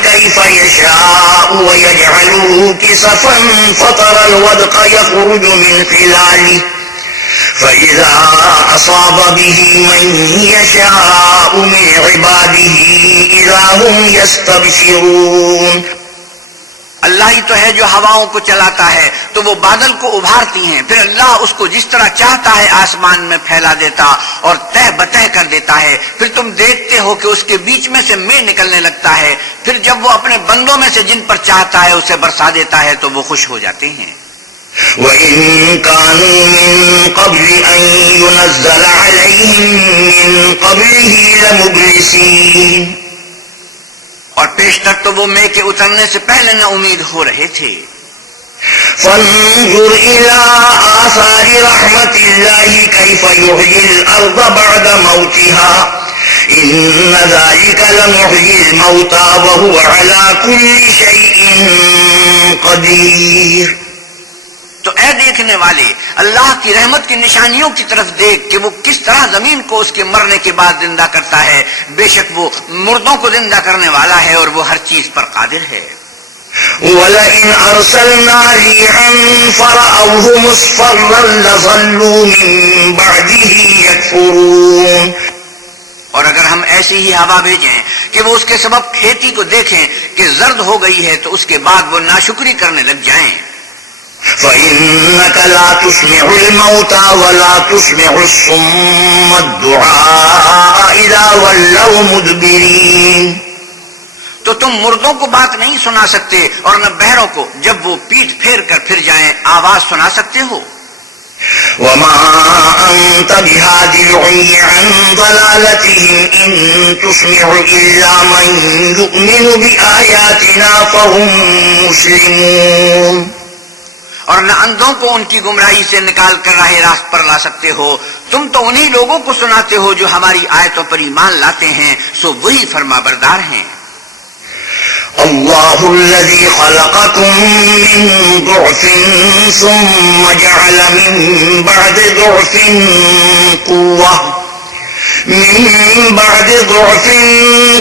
كيف يشاء ويجعله كسفا فترى الودق يخرج من خلاله فإذا أصاب به من يشاء من عباده إذا هم يستبشرون۔ اللہ ہی تو ہے جو ہواؤں کو چلاتا ہے تو وہ بادل کو ابھارتی ہیں، پھر اللہ اس کو جس طرح چاہتا ہے آسمان میں پھیلا دیتا اور تہ بتہ کر دیتا ہے، پھر تم دیکھتے ہو کہ اس کے بیچ میں سے مے نکلنے لگتا ہے، پھر جب وہ اپنے بندوں میں سے جن پر چاہتا ہے اسے برسا دیتا ہے تو وہ خوش ہو جاتے ہیں۔ وَإِن كَانُوا مِن قَبْلِ أَن يُنَزَّلَ عَلَيْهِم مِّن قَبْلِهِ لَمُبْلِسِينَ۔ اور پیشتر تو وہ مے کے اترنے سے پہلے نہ امید ہو رہے تھے۔ فانظر إلى آثار رحمة الله كيف يحيي الأرض بعد موتها إن ذلك لمحيي الموتى وهو على كل شيء قدير. تو اے دیکھنے والے، اللہ کی رحمت کی نشانیوں کی طرف دیکھ کہ وہ کس طرح زمین کو اس کے مرنے کے بعد زندہ کرتا ہے. بے شک وہ مردوں کو زندہ کرنے والا ہے اور وہ ہر چیز پر قادر ہے. وَلَئِنْ أَرْسَلْنَا رِيحًا فَرَأَوْهُ مُصْفَرًّا لَظَلُّوا مِنْ بَعْدِهِ يَكْفُرُونَ. اور اگر ہم ایسی ہی ہوا بھیجیں کہ وہ اس کے سبب کھیتی کو دیکھیں کہ زرد ہو گئی ہے تو اس کے بعد وہ ناشکری کرنے لگ جائیں. فَإِنَّكَ لَا تُسْمِعُ الْمَوْتَى وَلَا تُسْمِعُ الصُّمَّ الدُّعَاءَ إِذَا وَلَّوْا مُدْبِرِينَ. تو تم مردوں کو بات نہیں سنا سکتے اور نہ بہروں کو جب وہ پیٹھ پھیر کر پھر جائیں آواز سنا سکتے ہو. وَمَا أَنْتَ بِهَادِ الْعُمْيِ عَنْ ضَلَالَتِهِمْ إِن تُسْمِعُ إِلَّا مَن يُؤْمِنُ بِآيَاتِنَا فَهُمْ مُسْلِمُونَ. اور نہ اندھوں کو ان کی گمراہی سے نکال کر راہ راست پر لا سکتے ہو. تم تو انہی لوگوں کو سناتے ہو جو ہماری آیتوں پر ایمان لاتے ہیں، سو وہی فرما بردار ہیں. اللہ الذی خلقکم من ضعف ثم جعل من بعد ضعف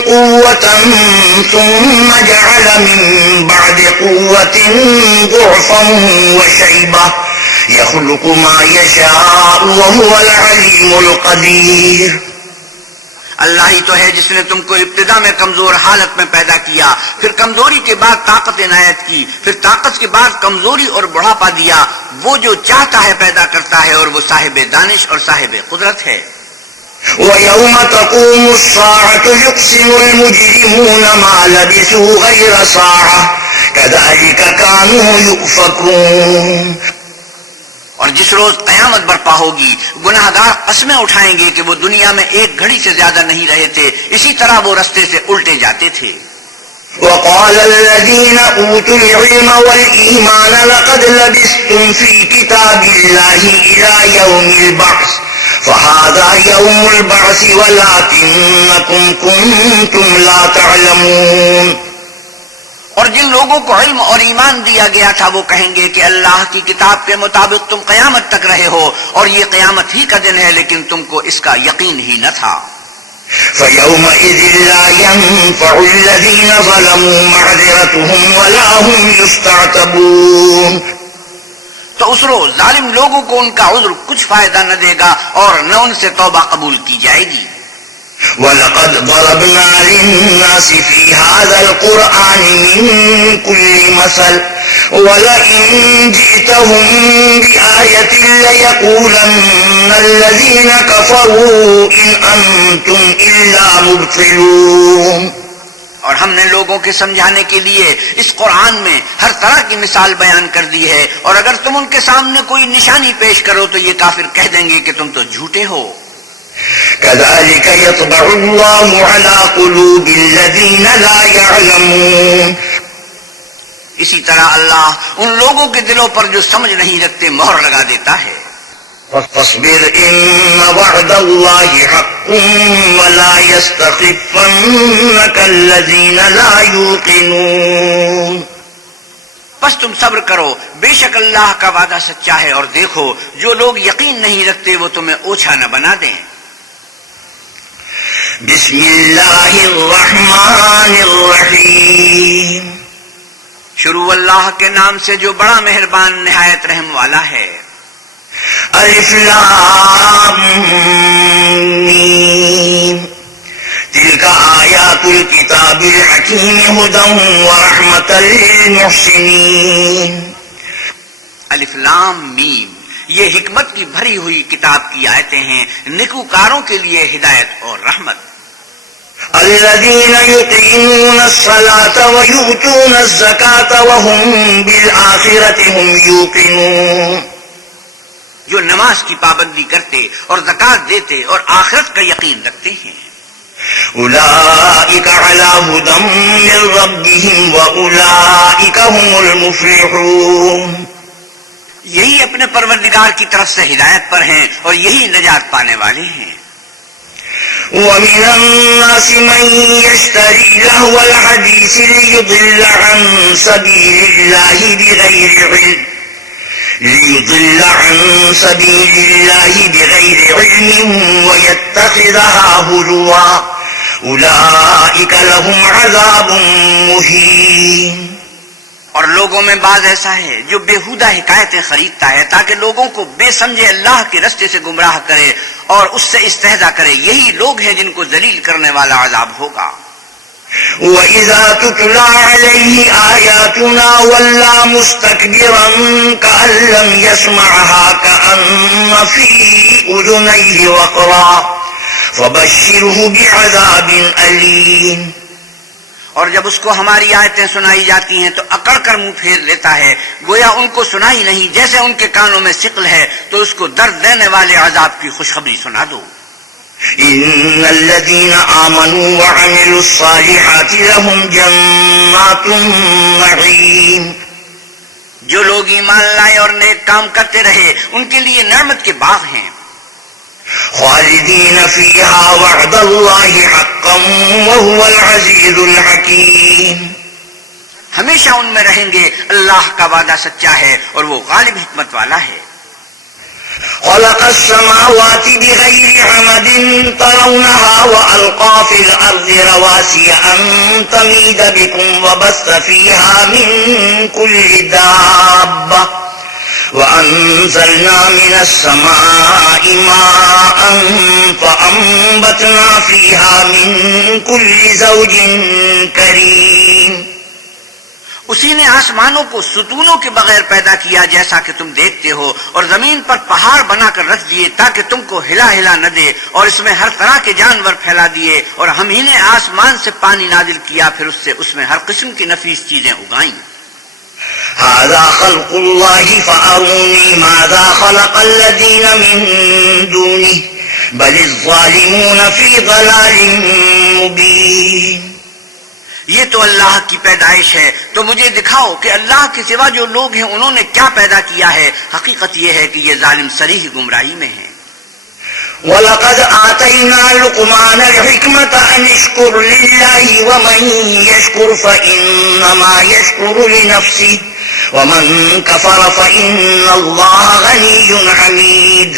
قوة ثم جعل من بعد قوة ضعفا وشيبة يخلق ما يشاء وهو العليم القدير. اللہ ہی تو ہے جس نے تم کو ابتدا میں کمزور حالت میں پیدا کیا، پھر کمزوری کے بعد طاقت عنایت کی، پھر طاقت کے بعد کمزوری اور بڑھاپا دیا. وہ جو چاہتا ہے پیدا کرتا ہے اور وہ صاحب دانش اور صاحب قدرت ہے. وَيَوْمَ تَقُومُ السَّاعَةُ يُقْسِمُ الْمُجْرِمُونَ مَا لَبِثُوا غَيْرَ سَاعَةٍ كَذَلِكَ كَانُوا يُؤْفَكُونَ. اور جس روز قیامت برپا ہوگی گناہ گار قسمیں اٹھائیں گے کہ وہ دنیا میں ایک گھڑی سے زیادہ نہیں رہے تھے، اسی طرح وہ رستے سے الٹے جاتے تھے. وَقَالَ الَّذِينَ أُوتُوا الْعِلْمَ وَالْإِيمَانَ لَقَدْ لَبِثْتُمْ فِي كِتَابِ اللَّهِ إِلَى يَوْمِ الْبَعْثِ فَهَذَا يَوْمُ الْبَعْثِ وَلَكِنَّكُمْ كُنْتُمْ لَا تَعْلَمُونَ. اور جن لوگوں کو علم اور ایمان دیا گیا تھا وہ کہیں گے کہ اللہ کی کتاب کے مطابق تم قیامت تک رہے ہو اور یہ قیامت ہی کا دن ہے، لیکن تم کو اس کا یقین ہی نہ تھا. فَيَوْمَئِذٍ لَا يَنفَعُ الَّذِينَ ظَلَمُوا مَعْذِرَتُهُمْ وَلَا هُمْ يُسْتَعْتَبُونَ. تو اس روز ظالم لوگوں کو ان کا عذر کچھ فائدہ نہ دے گا اور نہ ان سے توبہ قبول کی جائے گی. وَلَقَدْ ضَرَبْنَا لِلنَّاسِ فِي هَذَا الْقُرْآنِ مِنْ كُلِّ مَثَلٍ وَلَئِنْ جِئْتَهُمْ بِآيَةٍ لَيَقُولَنَّ الَّذِينَ كَفَرُوا إِنْ أَنْتُمْ إِلَّا مُبْطِلُونَ. اور ہم نے لوگوں کے سمجھانے کے لیے اس قرآن میں ہر طرح کی مثال بیان کر دی ہے، اور اگر تم ان کے سامنے کوئی نشانی پیش کرو تو یہ کافر کہہ دیں گے کہ تم تو جھوٹے ہو. كذلك يطبع الله على قلوب الذين لا يعلمون. اسی طرح اللہ ان لوگوں کے دلوں پر جو سمجھ نہیں رکھتے مہر لگا دیتا ہے. فاصبر إن وعد الله حق ولا يستخفنك الذين لا يوقنون. بس تم صبر کرو، بے شک اللہ کا وعدہ سچا ہے، اور دیکھو جو لوگ یقین نہیں رکھتے وہ تمہیں اوچھا نہ بنا دیں. بسم اللہ الرحمن الرحیم. شروع اللہ کے نام سے جو بڑا مہربان نہایت رحم والا ہے. الف لام میم تلک آیات الکتاب الحکیم هدی ورحمۃ للمحسنین. الف لام میم، یہ حکمت کی بھری ہوئی کتاب کی آیتیں ہیں، نیکوکاروں کے لیے ہدایت اور رحمت. الذين يقيمون الصلاة ويؤتون الزكاة وهم بالآخرة هم يوقنون. جو نماز کی پابندی کرتے اور زکات دیتے اور آخرت کا یقین رکھتے ہیں. أولئك على هدى من ربهم وأولئك هم المفلحون. یہی اپنے پروردگار کی طرف سے ہدایت پر ہیں اور یہی نجات پانے والے ہیں. ومن الناس من يشتري لهو الحديث ليضل عن سبيل الله بغير علم ويتخذها هزوا أولئك لهم عذاب مهين. اور لوگوں میں بعض ایسا ہے جو بےہودہ حکایتیں خریدتا ہے تاکہ لوگوں کو بے سمجھے اللہ کے رستے سے گمراہ کرے اور اس سے استہزاء کرے. یہی لوگ ہیں جن کو ذلیل کرنے والا عذاب ہوگا. وَإِذَا تُتْلَى عَلَيْهِ آيَاتُنَا وَلَّى مُسْتَكْبِرًا كَأَن لَّمْ يَسْمَعْهَا كَأَنَّ فِي أُذُنَيْهِ وَقْرًا فَبَشِّرْهُ بِعَذَابٍ أَلِيمٍ. اور جب اس کو ہماری آیتیں سنائی جاتی ہیں تو اکڑ کر منہ پھیر لیتا ہے گویا ان کو سنائی نہیں. جیسے ان کے کانوں میں ثقل ہے تو اس کو درد دینے والے عذاب کی خوشخبری سنا دو. إن الذين آمنوا وعملوا الصالحات لهم جنات النعيم. جو لوگ ایمان لائے اور نیک کام کرتے رہے ان کے لیے نعمت کے باغ ہیں. خالدين فيها وعد الله حقا وهو العزيز الحكيم. ہمیشہ ان میں رہیں گے. اللہ کا وعدہ سچا ہے اور وہ غالب حکمت والا ہے. خلق السماوات بغير عمد ترونها وألقى في الأرض رواسي أن تميد بكم وبث فيها من كل دابة وأنزلنا من السماء ماء فأنبتنا فيها من كل زوج كريم. اسی نے آسمانوں کو ستونوں کے بغیر پیدا کیا جیسا کہ تم دیکھتے ہو اور زمین پر پہاڑ بنا کر رکھ دیے تاکہ تم کو ہلا ہلا نہ دے اور اس میں ہر طرح کے جانور پھیلا دیے اور ہم ہی نے آسمان سے پانی نازل کیا پھر اس میں ہر قسم کی نفیس چیزیں اگائیں. هذا خلق الله فأروني ماذا خلق الذين من دونه بل الظالمون في ضلال مبين. یہ تو اللہ کی پیدائش ہے تو مجھے دکھاؤ کہ اللہ کے سوا جو لوگ ہیں انہوں نے کیا پیدا کیا ہے. حقیقت یہ ہے کہ یہ ظالم صریح گمراہی میں ہیں. وَلَقَدْ آتَيْنَا لُقْمَانَ الْحِكْمَةَ أَنِ اشْكُرْ لِلَّهِ وَمَنْ يَشْكُرْ فَإِنَّمَا يَشْكُرُ لِنَفْسِهِ وَمَنْ كَفَرَ فَإِنَّ اللَّهَ غَنِيٌّ حَمِيدٌ.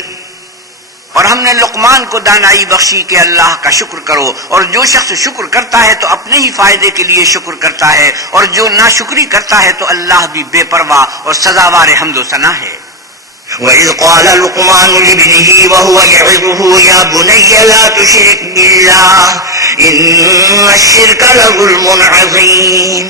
اور ہم نے لقمان کو دانائی بخشی کہ اللہ کا شکر کرو اور جو شخص شکر کرتا ہے تو اپنے ہی فائدے کے لیے شکر کرتا ہے اور جو ناشکری کرتا ہے تو اللہ بھی بے پرواہ اور سزاوار حمد و ثنا ہے. وَإِذْ قَالَ لُقْمَانُ لِابْنِهِ وَهُوَ يَعِظُهُ يَا بُنَيَّ لَا تُشْرِكْ بِاللَّهِ إِنَّ الشِّرْكَ لَظُلْمٌ عَظِيمٌ.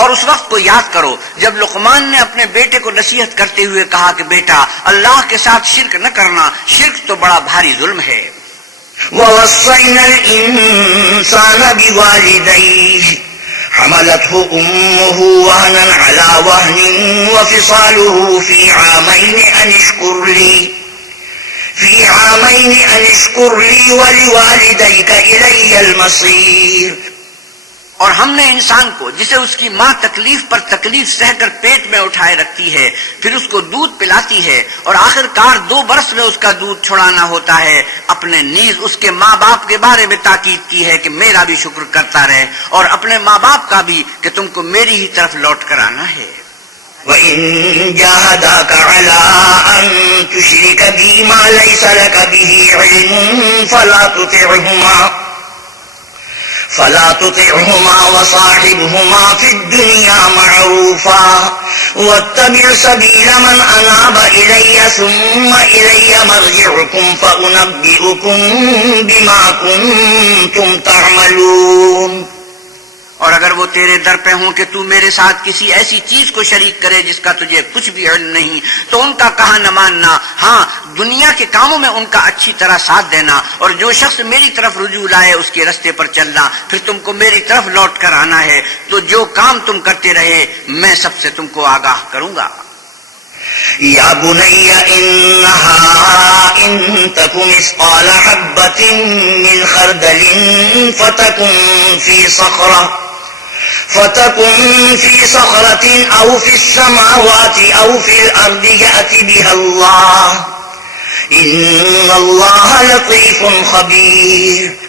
اور اس وقت کو یاد کرو جب لقمان نے اپنے بیٹے کو نصیحت کرتے ہوئے کہا کہ بیٹا اللہ کے ساتھ شرک نہ کرنا. شرک تو بڑا بھاری ظلم ہے. وَوَصَّيْنَا الْإِنسَانَ بِوَالِدَيْهِ حملته أمه وهنا على وهن وفصاله في عامين أن اشكر لي ولوالديك إلي المصير. اور ہم نے انسان کو جسے اس کی ماں تکلیف پر تکلیف سہ کر پیٹ میں اٹھائے رکھتی ہے پھر اس کو دودھ پلاتی ہے اور آخر کار 2 برس میں اس کا دودھ چھڑانا ہوتا ہے. اپنے نیز اس کے ماں باپ کے بارے میں تاکید کی ہے کہ میرا بھی شکر کرتا رہے اور اپنے ماں باپ کا بھی کہ تم کو میری ہی طرف لوٹ کر آنا ہے. وَإِن جَاهَدَاكَ عَلَىٰ أَن تُشْرِكَ بِي مَا لَيْسَ لَكَ بِهِ عِلْمٌ فلا تطعهما وصاحبهما في الدنيا معروفا واتبع سبيل من أناب إلي ثم إلي مرجعكم فأنبئكم بما كنتم تعملون. اور اگر وہ تیرے در پہ ہوں کہ تو میرے ساتھ کسی ایسی چیز کو شریک کرے جس کا تجھے کچھ بھی علم نہیں تو ان کا کہا نہ ماننا. ہاں دنیا کے کاموں میں ان کا اچھی طرح ساتھ دینا اور جو شخص میری طرف رجوع لائے اس کے رستے پر چلنا پھر تم کو میری طرف لوٹ کر آنا ہے. تو جو کام تم کرتے رہے میں سب سے تم کو آگاہ کروں گا. یا بنی انہا ان تکم مثقال حبۃ من خردل فتكن في صخرة أو في السماوات أو في الأرض يأت بها الله ان اللہ لطیف خبیر۔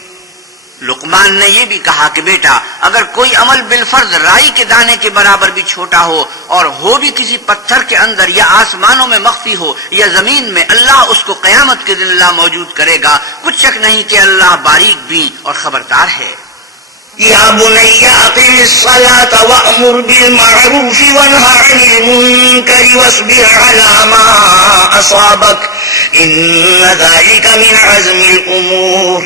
لقمان نے یہ بھی کہا کہ بیٹا اگر کوئی عمل بالفرض رائی کے دانے کے برابر بھی چھوٹا ہو اور ہو بھی کسی پتھر کے اندر یا آسمانوں میں مخفی ہو یا زمین میں، اللہ اس کو قیامت کے دن اللہ موجود کرے گا، کچھ شک نہیں کہ اللہ باریک بھی اور خبردار ہے۔ یا بنی اقم الصلاة وأمر بالمعروف وانہ عن المنکر واصبر على ما اصابک ان ذلك من عزم الامور۔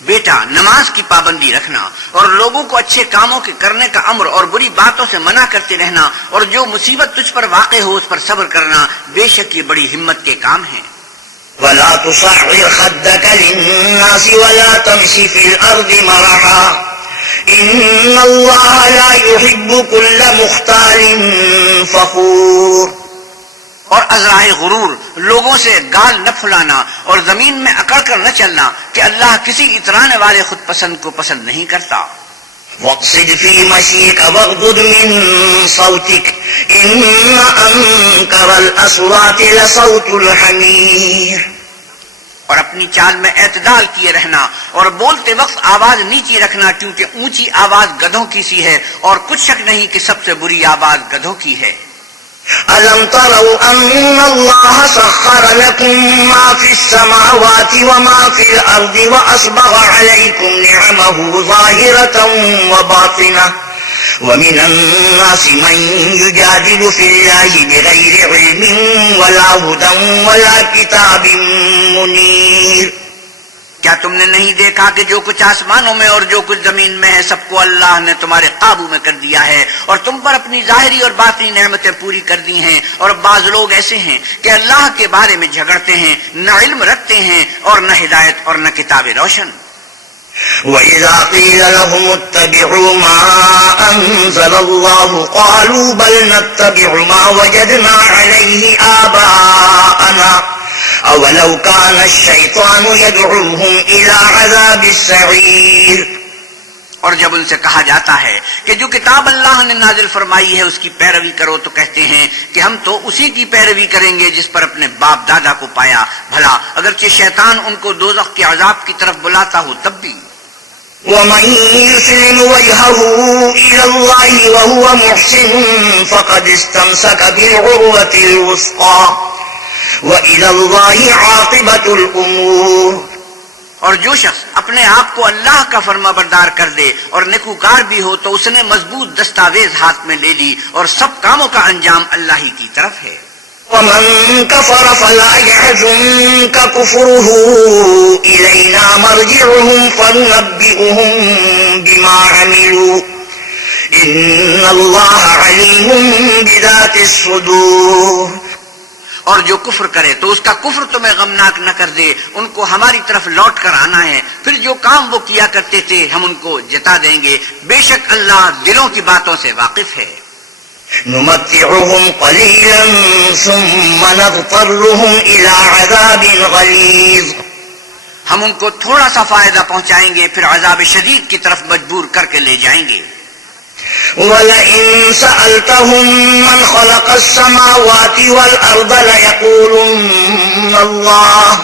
بیٹا نماز کی پابندی رکھنا اور لوگوں کو اچھے کاموں کے کرنے کا امر اور بری باتوں سے منع کرتے رہنا، اور جو مصیبت تجھ پر واقع ہو اس پر صبر کرنا، بے شک یہ بڑی ہمت کے کام ہیں۔ ولا تصعر خدك للناس ولا تمش في الأرض مرحا إن الله لا يحب كل مختال فخور۔ اور ازراہ غرور، لوگوں سے گال نہ پھلانا اور زمین میں اکڑ کر نہ چلنا کہ اللہ کسی اترانے والے خود پسند کو پسند نہیں کرتا۔ واقصد في مشيك واغضض من صوتك إن أنكر الأصوات لصوت الحمير۔ اور اپنی چال میں اعتدال کیے رہنا اور بولتے وقت آواز نیچی رکھنا، کیونکہ اونچی آواز گدھوں کی سی ہے اور کچھ شک نہیں کہ سب سے بری آواز گدھوں کی ہے۔ ألم تروا أن الله سخر لكم ما في السماوات وما في الأرض وأسبغ عليكم نعمه ظاهرة وباطنة ومن الناس من يجادل في الله بغير علم ولا هدى ولا كتاب منير۔ کیا تم نے نہیں دیکھا کہ جو کچھ آسمانوں میں اور جو کچھ زمین میں ہے سب کو اللہ نے تمہارے قابو میں کر دیا ہے، اور تم پر اپنی ظاہری اور باطنی نعمتیں پوری کر دی ہیں، اور بعض لوگ ایسے ہیں کہ اللہ کے بارے میں جھگڑتے ہیں، نہ علم رکھتے ہیں اور نہ ہدایت اور نہ کتاب روشن۔ وَإِذَا قِيلَ لَهُمُ اتَّبِعُوا مَا أَنزَلَ اللَّهُ قَالُوا بَلْ نَتَّبِعُ مَا وَجَدْنَا عَلَيْهِ آبَاءَنَا أَوَلَوْ كَانَ الشَّيْطَانُ يَدْعُوهُمْ إِلَى عَذَابِ السَّعِيرِ۔ اور جب ان سے کہا جاتا ہے کہ جو کتاب اللہ نے نازل فرمائی ہے اس کی پیروی کرو تو کہتے ہیں کہ ہم تو اسی کی پیروی کریں گے جس پر اپنے باپ دادا کو پایا، بھلا اگرچہ شیطان ان کو دوزخ کے عذاب کی طرف بلاتا ہو تب بھی۔ وَمَن يُسْلِمْ وَجْهَهُ إِلَى اللَّهِ وَهُوَ مُحْسِنٌ فَقَدِ اسْتَمْسَكَ بِالْعُرْوَةِ الْوُثْقَىٰ وَإِلَى اللَّهِ عَاقِبَةُ الْأُمُورِ۔ اور جو شخص اپنے آپ کو اللہ کا فرما بردار کر دے اور نیکوکار بھی ہو تو اس نے مضبوط دستاویز ہاتھ میں لے لی، اور سب کاموں کا انجام اللہ ہی کی طرف ہے۔ وَمَن كَفَرَ فَلَا يَحْزُنكَ كُفْرُهُ إِلَيْنَا مَرْجِعُهُمْ فَنُنَبِّئُهُم بِمَا عَمِلُوا إِنَّ اللَّهَ عَلِيمٌ بِذَاتِ الصُّدُورِ۔ اور جو کفر کرے تو اس کا کفر تمہیں غمناک نہ کر دے، ان کو ہماری طرف لوٹ کر آنا ہے، پھر جو کام وہ کیا کرتے تھے ہم ان کو جتا دیں گے، بے شک اللہ دلوں کی باتوں سے واقف ہے۔ نمتعهم قليلا ثم نضطرهم إلى عذاب غليظ۔ ہم ان کو تھوڑا سا فائدہ پہنچائیں گے پھر عذاب شدید کی طرف مجبور کر کے لے جائیں گے۔ وَلَئِن سَأَلْتَهُم مَّنْ خَلَقَ السَّمَاوَاتِ وَالْأَرْضَ لَيَقُولُنَّ اللَّهُ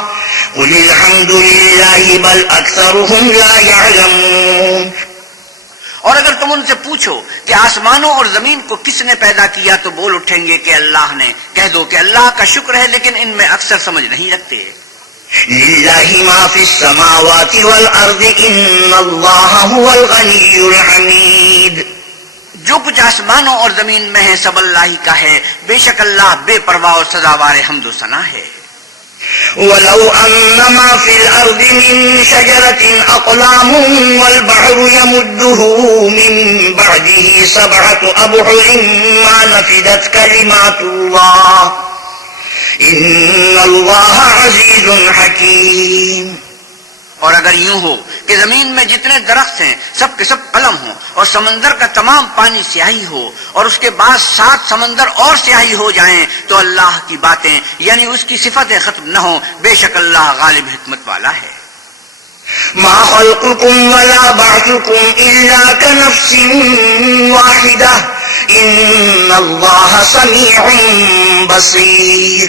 قُلِ الْحَمْدُ لِلَّهِ بَلْ أَكْثَرُهُمْ لَا يَعْلَمُونَ۔ اور اگر تم ان سے پوچھو کہ آسمانوں اور زمین کو کس نے پیدا کیا تو بول اٹھیں گے کہ اللہ نے۔ کہہ دو کہ اللہ کا شکر ہے لیکن ان میں اکثر سمجھ نہیں رکھتے۔ لِلَّهِ مَا فِي السَّمَاوَاتِ وَالْأَرْضِ إِنَّ اللَّهَ هُوَ الْغَنِيُّ الْحَمِيدُ۔ جو کچھ آسمانوں اور زمین میں ہے سب اللہ ہی کا ہے، بے شک اللہ بے پرواہ اور سزاوار حمد و ثنا ہے۔ وَلَوْ أَنَّ مَا فِي الْأَرْضِ مِن شَجَرَةٍ أَقْلَامٌ وَالْبَحْرُ يَمُدُّهُ مِن بَعْدِهِ سَبْعَةُ أَبْحُرٍ مَّا نَفِدَتْ كَلِمَاتُ اللَّهِ إِنَّ اللَّهَ عَزِيزٌ حَكِيمٌ۔ اور اگر یوں ہو کہ زمین میں جتنے درخت ہیں سب کے سب قلم ہوں اور سمندر کا تمام پانی سیاہی ہو اور اس کے بعد 7 سمندر اور سیاہی ہو جائیں تو اللہ کی باتیں یعنی اس کی صفتیں ختم نہ ہوں، بے شک اللہ غالب حکمت والا ہے۔ ما خلقكم ولا بعثكم إلا كنفس واحدة إن الله سميع بصير۔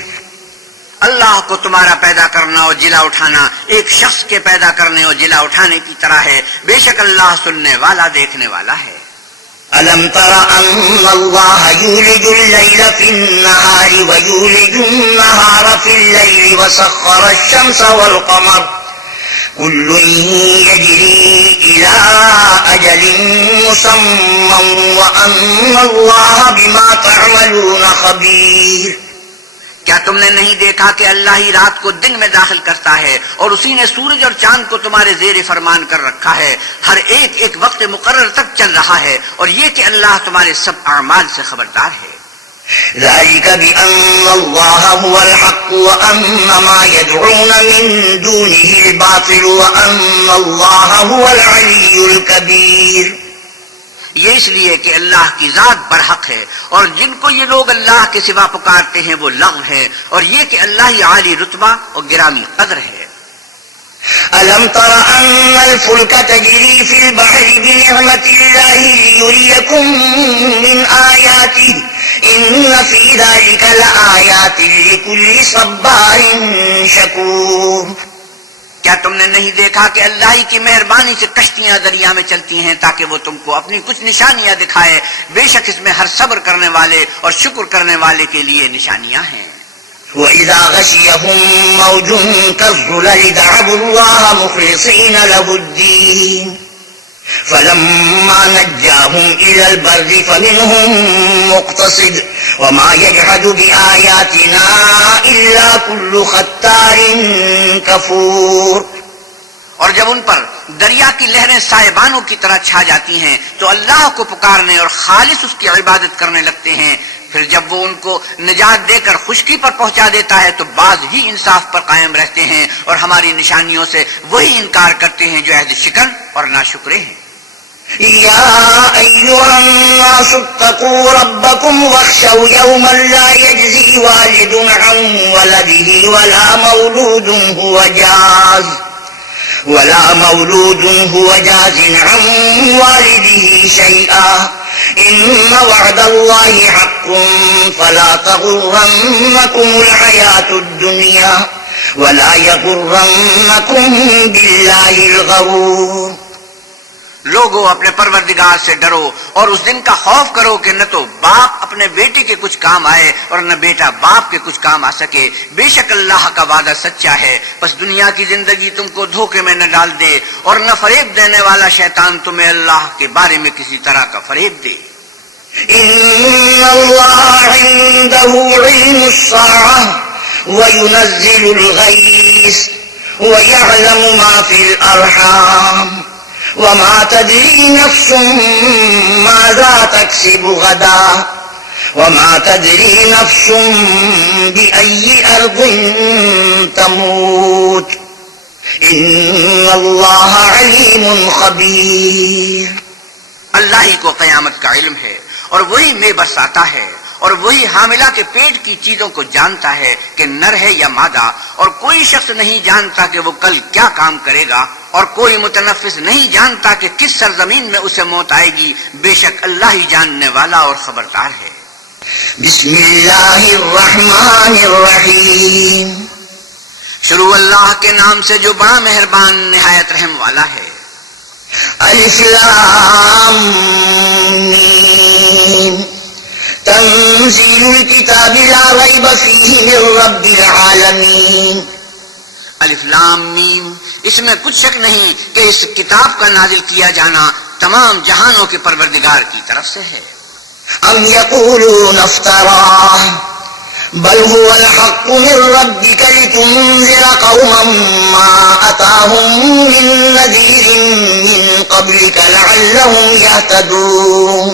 اللہ کو تمہارا پیدا کرنا اور جلا اٹھانا ایک شخص کے پیدا کرنے اور جلا اٹھانے کی طرح ہے، بے شک اللہ سننے والا دیکھنے والا ہے۔ ألم تر أن الله يولج الليل في النهار ويولج النهار في الليل وسخر الشمس والقمر كل يجري إلى أجل مسمى وأن الله بما تعملون خبير۔ کیا تم نے نہیں دیکھا کہ اللہ ہی رات کو دن میں داخل کرتا ہے اور اسی نے سورج اور چاند کو تمہارے زیر فرمان کر رکھا ہے، ہر ایک ایک وقت مقرر تک چل رہا ہے، اور یہ کہ اللہ تمہارے سب اعمال سے خبردار ہے۔ ذلك بأن الله هو الحق وأن ما يدعون من دونه الباطل وأن الله هو العلي الكبير۔ یہ اس لیے کہ اللہ کی ذات برحق ہے، اور جن کو یہ لوگ اللہ کے سوا پکارتے ہیں وہ لغو ہے، اور یہ کہ اللہ ہی عالی رتبہ اور گرامی قدر ہے۔ ألم تر أن الفلك تجري في البحر بنعمة الله ليريكم من آياته إن في ذلك لآيات لكل صبار شكور۔ کیا تم نے نہیں دیکھا کہ اللہ ہی کی مہربانی سے کشتیاں دریا میں چلتی ہیں تاکہ وہ تم کو اپنی کچھ نشانیاں دکھائے، بے شک اس میں ہر صبر کرنے والے اور شکر کرنے والے کے لیے نشانیاں ہیں۔ وَإِذَا غَشِيَهُم مَّوْجٌ كَالظُّلَلِ دَعَوُا اللَّهَ مُخْلِصِينَ لَهُ الدِّينَ فَلَمَّا نَجَّاهُمْ إِلَى الْبَرِّ فَمِنْهُم مُّقْتَصِدٌ وَمَا يَجْحَدُ بِآيَاتِنَا إِلَّا كُلُّ خَتَّارٍ كَفُورٍ۔ اور جب ان پر دریا کی لہریں سائبانوں کی طرح چھا جاتی ہیں تو اللہ کو پکارنے اور خالص اس کی عبادت کرنے لگتے ہیں، پھر جب وہ ان کو نجات دے کر خشکی پر پہنچا دیتا ہے تو بعض ہی انصاف پر قائم رہتے ہیں اور ہماری نشانیوں سے وہی انکار کرتے ہیں جو عہد شکن اور ناشکرے ہیں۔ يا أيها الناس اتقوا ربكم واخشوا يوما لا يجزي والد عن ولده ولا مولود هو جاز عن والده شيئا إن وعد الله حق فلا تغرنكم الحياة الدنيا ولا يغرنكم بالله الغرور۔ لوگو اپنے پروردگار سے ڈرو اور اس دن کا خوف کرو کہ نہ تو باپ اپنے بیٹے کے کچھ کام آئے اور نہ بیٹا باپ کے کچھ کام آ سکے، بے شک اللہ کا وعدہ سچا ہے، بس دنیا کی زندگی تم کو دھوکے میں نہ ڈال دے اور نہ فریب دینے والا شیطان تمہیں اللہ کے بارے میں کسی طرح کا فریب دے۔ إن الله عنده علم الساعة وينزل الغيث ويعلم ما في الأرحام وما تدري نفس ماذا تكسب غدا وما تدري نفس بأي أرض تموت إن الله عليم خبير۔ اللہ ہی کو قیامت کا علم ہے اور وہی میں برساتا ہے اور وہی حاملہ کے پیٹ کی چیزوں کو جانتا ہے کہ نر ہے یا مادہ، اور کوئی شخص نہیں جانتا کہ وہ کل کیا کام کرے گا، اور کوئی متنفس نہیں جانتا کہ کس سرزمین میں اسے موت آئے گی، بے شک اللہ ہی جاننے والا اور خبردار ہے۔ بسم اللہ الرحمن الرحیم۔ شروع اللہ کے نام سے جو بڑا مہربان نہایت رحم والا ہے۔ الف لام میم تنزیل الکتاب لا ریب فیہ من رب العالمین۔ الف لام میم، اس میں کچھ شک نہیں کہ اس کتاب کا نازل کیا جانا تمام جہانوں کے پروردگار کی طرف سے ہے۔ ام یقولون افتراہ بل هو الحق من ربك لتنذر قوما ما أتاهم من نذير من قبلك لعلهم يهتدون۔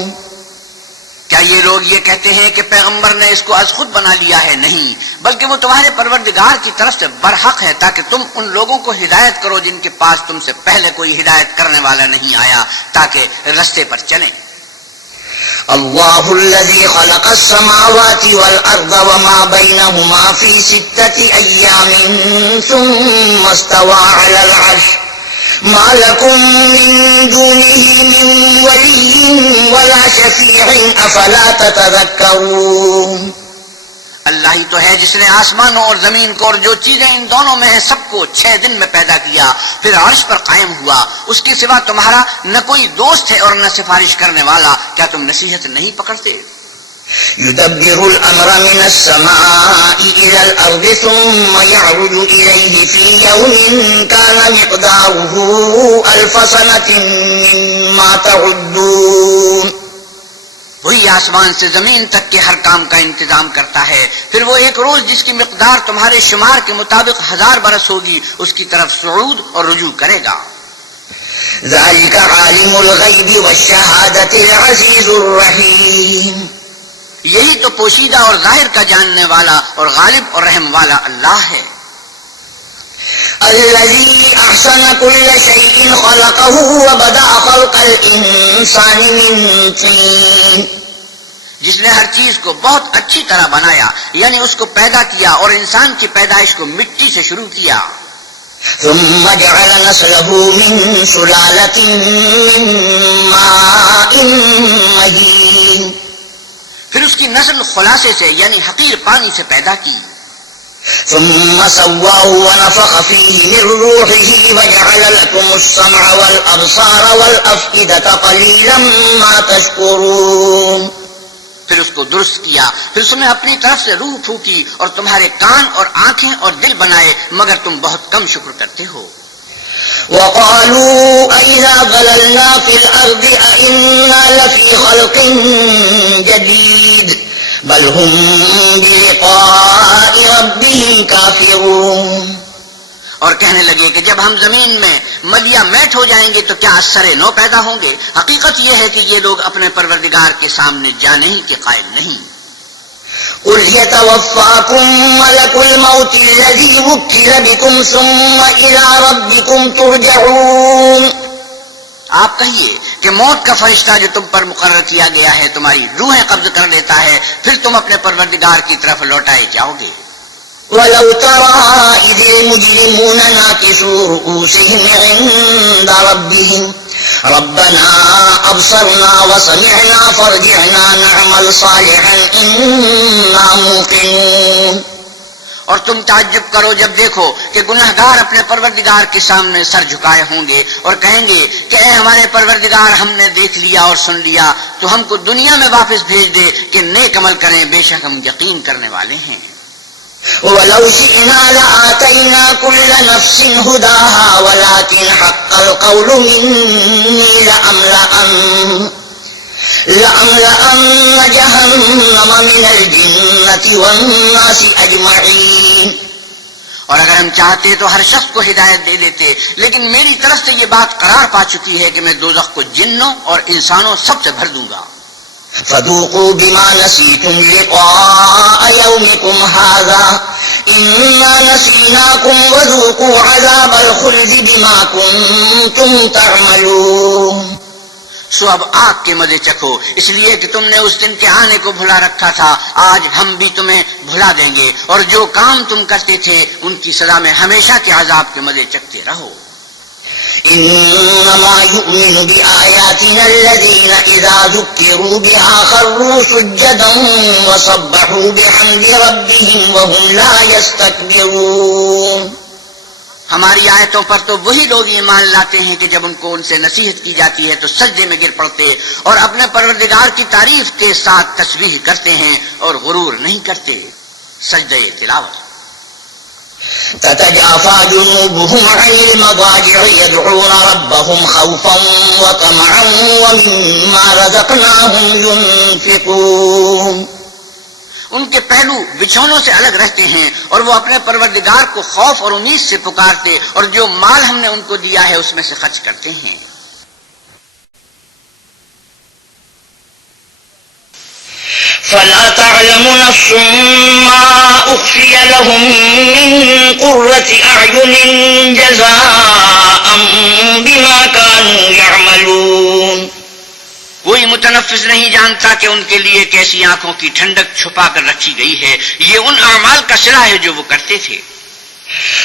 کیا یہ لوگ یہ کہتے ہیں کہ پیغمبر نے اس کو از خود بنا لیا ہے؟ نہیں، بلکہ وہ تمہارے پروردگار کی طرف سے برحق ہے تاکہ تم ان لوگوں کو ہدایت کرو جن کے پاس تم سے پہلے کوئی ہدایت کرنے والا نہیں آیا، تاکہ رستے پر چلیں۔ اللہ الذي خلق السماوات والأرض وما بينهما في 6 أيام ثم استوى على العرش ما لكم من دونه من ولي ولا شفيع أفلا تتذكرون۔ اللہ ہی تو ہے جس نے آسمانوں اور زمین کو اور جو چیزیں ان دونوں میں ہیں سب کو 6 دن میں پیدا کیا، پھر عرش پر قائم ہوا، اس کے سوا تمہارا نہ کوئی دوست ہے اور نہ سفارش کرنے والا، کیا تم نصیحت نہیں پکڑتے؟ يدبر الأمر من السماء إلى الأرض ثم يعرج إليه في يوم كان مقداره 1000 سنة مما تعدون. وہی آسمان سے زمین تک کے ہر کام کا انتظام کرتا ہے، پھر وہ ایک روز جس کی مقدار تمہارے شمار کے مطابق 1000 برس ہوگی اس کی طرف صعود اور رجوع کرے گا. ذلك عالم الغيب والشهادة العزيز الرحيم. یہی تو پوشیدہ اور ظاہر کا جاننے والا اور غالب اور رحم والا اللہ ہے. الذي أحسن كل شيء خلقه وبدأ خلق الإنسان من طين. جس نے ہر چیز کو بہت اچھی طرح بنایا، یعنی اس کو پیدا کیا اور انسان کی پیدائش کو مٹی سے شروع کیا. ثم جعل نسله من سلالة من ماء مهين. پھر اس کی نسل خلاصے سے یعنی حقیر پانی سے پیدا کی. ثم سواه ونفخ فيه من روحه وجعل لكم السمع والأبصار والأفئدة قليلا ما تشكرون. پھر اس کو درست کیا، پھر اس نے اپنی طرف سے روح پھونکی اور تمہارے کان اور آنکھیں اور دل بنائے، مگر تم بہت کم شکر کرتے ہو. وقالوا أئذا ضللنا في الأرض أئنا لفي خلق جديد بل هم بلقاء ربهم كافرون. اور کہنے لگے کہ جب ہم زمین میں ملیا میٹ ہو جائیں گے تو کیا اثر نو پیدا ہوں گے؟ حقیقت یہ ہے کہ یہ لوگ اپنے پروردگار کے سامنے جانے ہی کے قائل نہیں. قل يتوفاكم ملك الموت الذي وكل بكم ثم إلى ربكم ترجعون. آپ کہیے کہ موت کا فرشتہ جو تم پر مقرر کیا گیا ہے تمہاری روحیں قبض کر لیتا ہے، پھر تم اپنے پروردگار کی طرف لوٹائے جاؤ گے. ولو ترى إذ المجرمون ناكسوا رؤوسهم عند ربهم ربنا أبصرنا وسمعنا فارجعنا نعمل صالحا إنا موقنون. اور تم تعجب کرو جب دیکھو کہ گنہگار اپنے پروردگار کے سامنے سر جھکائے ہوں گے اور کہیں گے کہ اے ہمارے پروردگار، ہم نے دیکھ لیا اور سن لیا، تو ہم کو دنیا میں واپس بھیج دے کہ نیک عمل کریں، بے شک ہم یقین کرنے والے ہیں. ولو شئنا لآتينا كل نفس هداها ولكن حق القول مني لأملأن جهنم من الجنة والناس أجمعين. اور اگر ہم چاہتے تو ہر شخص کو ہدایت دے لیتے، لیکن میری طرف سے یہ بات قرار پا چکی ہے کہ میں دوزخ کو جنوں اور انسانوں سب سے بھر دوں گا. فذوقوا بما نسيتم لقاء يومكم هذا إنا نسيناكم وذوقوا عذاب الخلد بما كنتم تعملون. سو اب آگ کے مزے چکھو، اس لیے کہ تم نے اس دن کے آنے کو بھلا رکھا تھا، آج ہم بھی تمہیں بھلا دیں گے، اور جو کام تم کرتے تھے ان کی سزا میں ہمیشہ کے عذاب کے مزے چکھتے رہو. إنما يؤمن بآياتنا الذين إذا ذكروا بها خروا سجدا وسبحوا بحمد ربهم وهم لا يستكبرون. ہماری آیتوں پر تو وہی لوگ ایمان لاتے ہیں کہ جب ان کو ان سے نصیحت کی جاتی ہے تو سجدے میں گر پڑتے اور اپنے پروردگار کی تعریف کے ساتھ تسبیح کرتے ہیں اور غرور نہیں کرتے. سجدہ تلاوت. تتجافى جنوبهم عن المضاجع يدعون ربهم خوفا وطمعا ومما رزقناهم ينفقون. ان کے پہلو بچھونوں سے الگ رہتے ہیں اور وہ اپنے پروردگار کو خوف اور امید سے پکارتے اور جو مال ہم نے ان کو دیا ہے اس میں سے خرچ کرتے ہیں. فلا تعلم نفس ما أخفي لهم من قرة أعين جزاء بما كانوا يعملون. کوئی متنفس نہیں جانتا کہ ان کے لیے کیسی آنکھوں کی ٹھنڈک چھپا کر رکھی گئی ہے، یہ ان اعمال کا صلہ ہے جو وہ کرتے تھے.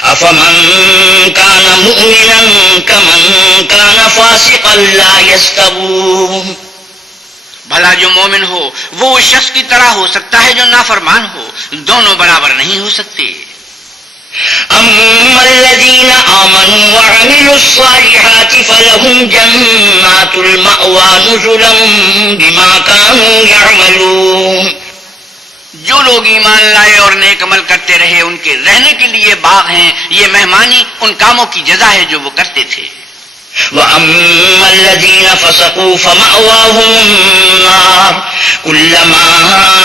أفمن كان مؤمنا كمن كان فاسقا لا يستوون. بھلا جو مومن ہو وہ اس شخص کی طرح ہو سکتا ہے جو نافرمان ہو، دونوں برابر نہیں ہو سکتے۔ أما الذين آمنوا وعملوا الصالحات فلهم جنات المأوى نزلا بما كانوا يعملون۔ جو لوگ ایمان لائے اور نیک عمل کرتے رہے ان کے رہنے کے لیے باغ ہیں، یہ مہمانی ان کاموں کی جزا ہے جو وہ کرتے تھے۔ وَأَمَّا الَّذِينَ فَسَقُوا فَمَأْوَاهُمُ النَّارُ كُلَّمَا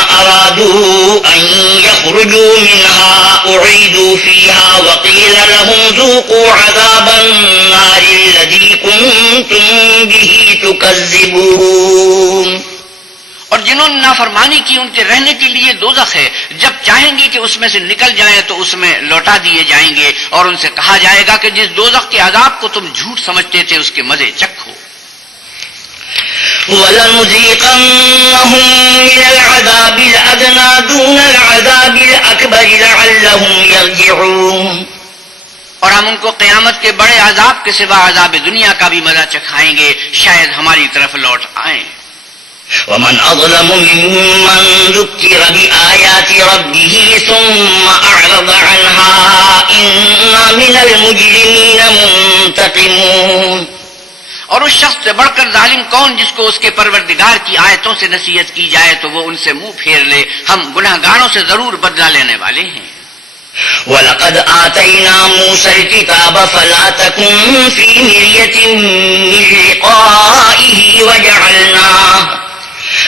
أَرَادُوا أَن يَخْرُجُوا مِنْهَا أُعِيدُوا فِيهَا وَقِيلَ لَهُمْ ذُوقُوا عَذَابَ النَّارِ الَّذِي كُنتُمْ بِهِ تُكَذِّبُونَ۔ اور جنہوں نے نافرمانی کی ان کے رہنے کے لیے دوزخ ہے، جب چاہیں گے کہ اس میں سے نکل جائیں تو اس میں لوٹا دیے جائیں گے اور ان سے کہا جائے گا کہ جس دوزخ کے عذاب کو تم جھوٹ سمجھتے تھے اس کے مزے چکھو۔ وَلَنُذِيقَنَّهُم مِّنَ الْعَذَابِ الْأَدْنَىٰ دُونَ الْعَذَابِ الْأَكْبَرِ لَعَلَّهُمْ يَرْجِعُونَ۔ اور ہم ان کو قیامت کے بڑے عذاب کے سوا عذاب دنیا کا بھی مزہ چکھائیں گے، شاید ہماری طرف لوٹ آئیں۔ وَمَنْ أَظْلَمُ مِمَّنْ ذُكِّرَ بِآيَاتِ رَبِّهِ ثُمَّ أَعْرَضَ عَنْهَا إِنَّا مِنَ الْمُجْرِمِينَ مُنْتَقِمُونَ۔ اور اس شخص سے بڑھ کر ظالم کون جس کو اس کے پروردگار کی آیتوں سے نصیحت کی جائے تو وہ ان سے منہ پھیر لے، ہم گناہگاروں سے ضرور بدلہ لینے والے ہیں۔ وَلَقَدْ آتَيْنَا مُوسَى الْكِتَابَ فَلَا تَكُنْ فِي مِرْيَةٍ مِّن لِّقَائِهِ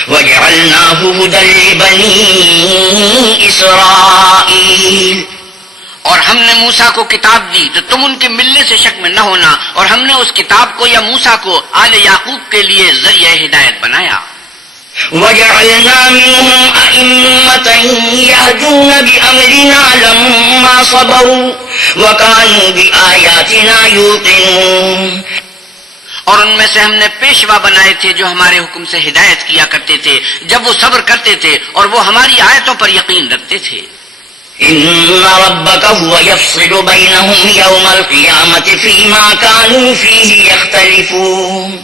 وَجَعَلْنَاهُ هُدًى لِّبَنِي إِسْرَائِيلَ۔ اور ہم نے موسیٰ کو کتاب دی تو تم ان کے ملنے سے شک میں نہ ہونا، اور ہم نے اس کتاب کو یا موسیٰ کو آل یعقوب کے لیے ذریعہ ہدایت بنایا۔ وَجَعَلْنَا مِنْهُمْ أَئِمَّةً يَهْدُونَ بِأَمْرِنَا لَمَّا صَبَرُوا وَكَانُوا بِآيَاتِنَا يُوقِنُونَ۔ اور ان میں سے ہم نے پیشوا بنائے تھے جو ہمارے حکم سے ہدایت کیا کرتے تھے جب وہ صبر کرتے تھے اور وہ ہماری آیتوں پر یقین رکھتے تھے۔ إِنَّ رَبَّكَ هُوَ يَفْصِلُ بَيْنَهُمْ يَوْمَ الْقِيَامَةِ فِيمَا كَانُوا فِيهِ يَخْتَلِفُونَ۔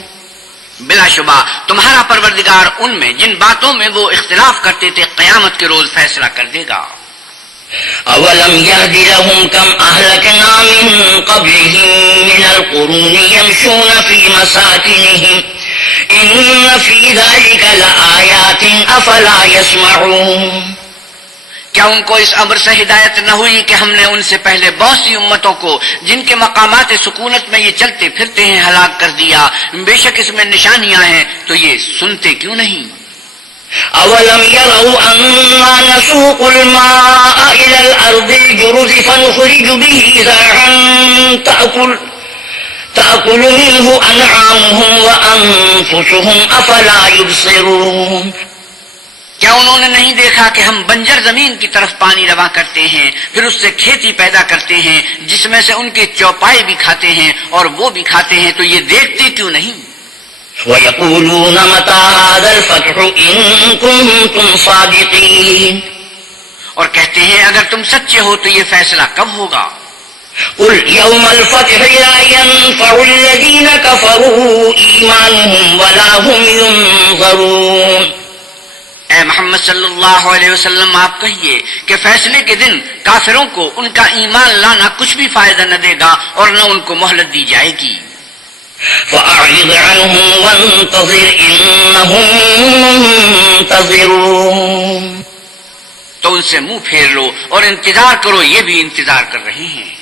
بلا شبہ تمہارا پروردگار ان میں جن باتوں میں وہ اختلاف کرتے تھے قیامت کے روز فیصلہ کر دے گا۔ أَوَلَمْ يَهْدِ لَهُمْ كَمْ أَهْلَكْنَا مِن قَبْلِهِم مِّنَ الْقُرُونِ يَمْشُونَ فِي مَسَاكِنِهِمْ إِنَّ فِي ذَلِكَ لَآيَاتٍ أَفَلَا يَسْمَعُونَ۔ کیا ان کو اس امر سے ہدایت نہ ہوئی کہ ہم نے ان سے پہلے بہت سی امتوں کو جن کے مقامات سکونت میں یہ چلتے پھرتے ہیں ہلاک کر دیا؟ بے شک اس میں نشانیاں ہیں، تو یہ سنتے کیوں نہیں؟ أَوَلَمْ يَرَوْا أَنَّا نَسُوقُ الْمَاءَ إِلَى الْأَرْضِ الْجُرُزِ فَنُخْرِجُ بِهِ زَرْعًا تَأْكُلُ مِنْهُ أَنْعَامُهُمْ وَأَنفُسُهُمْ أَفَلَا يُبْصِرُونَ۔ کیا انہوں نے نہیں دیکھا کہ ہم بنجر زمین کی طرف پانی رواں کرتے ہیں، پھر اس سے کھیتی پیدا کرتے ہیں جس میں سے ان کے چوپائے بھی کھاتے ہیں اور وہ بھی کھاتے ہیں، تو یہ دیکھتے کیوں نہیں؟ وَيَقُولُونَ مَتَىٰ هَٰذَا الْفَتْحُ إِن كُنتُمْ صَادِقِينَ۔ اور کہتے ہیں اگر تم سچے ہو تو یہ فیصلہ کب ہوگا؟ قُلْ يَوْمَ الْفَتْحِ لَا يَنفَعُ الَّذِينَ كَفَرُوا إِيمَانُهُمْ وَلَا هُمْ يُنظَرُونَ۔ اے محمد صلی اللہ علیہ وسلم آپ کہیے کہ فیصلے کے دن کافروں کو ان کا ایمان لانا کچھ بھی فائدہ نہ دے گا اور نہ ان کو مہلت دی جائے گی۔ فَأَعْرِضْ عَنْهُمْ وَانتَظِرْ إِنَّهُمْ مُنتَظِرُونَ۔ تو ان سے منہ پھیر لو اور انتظار کرو، یہ بھی انتظار کر رہے ہیں۔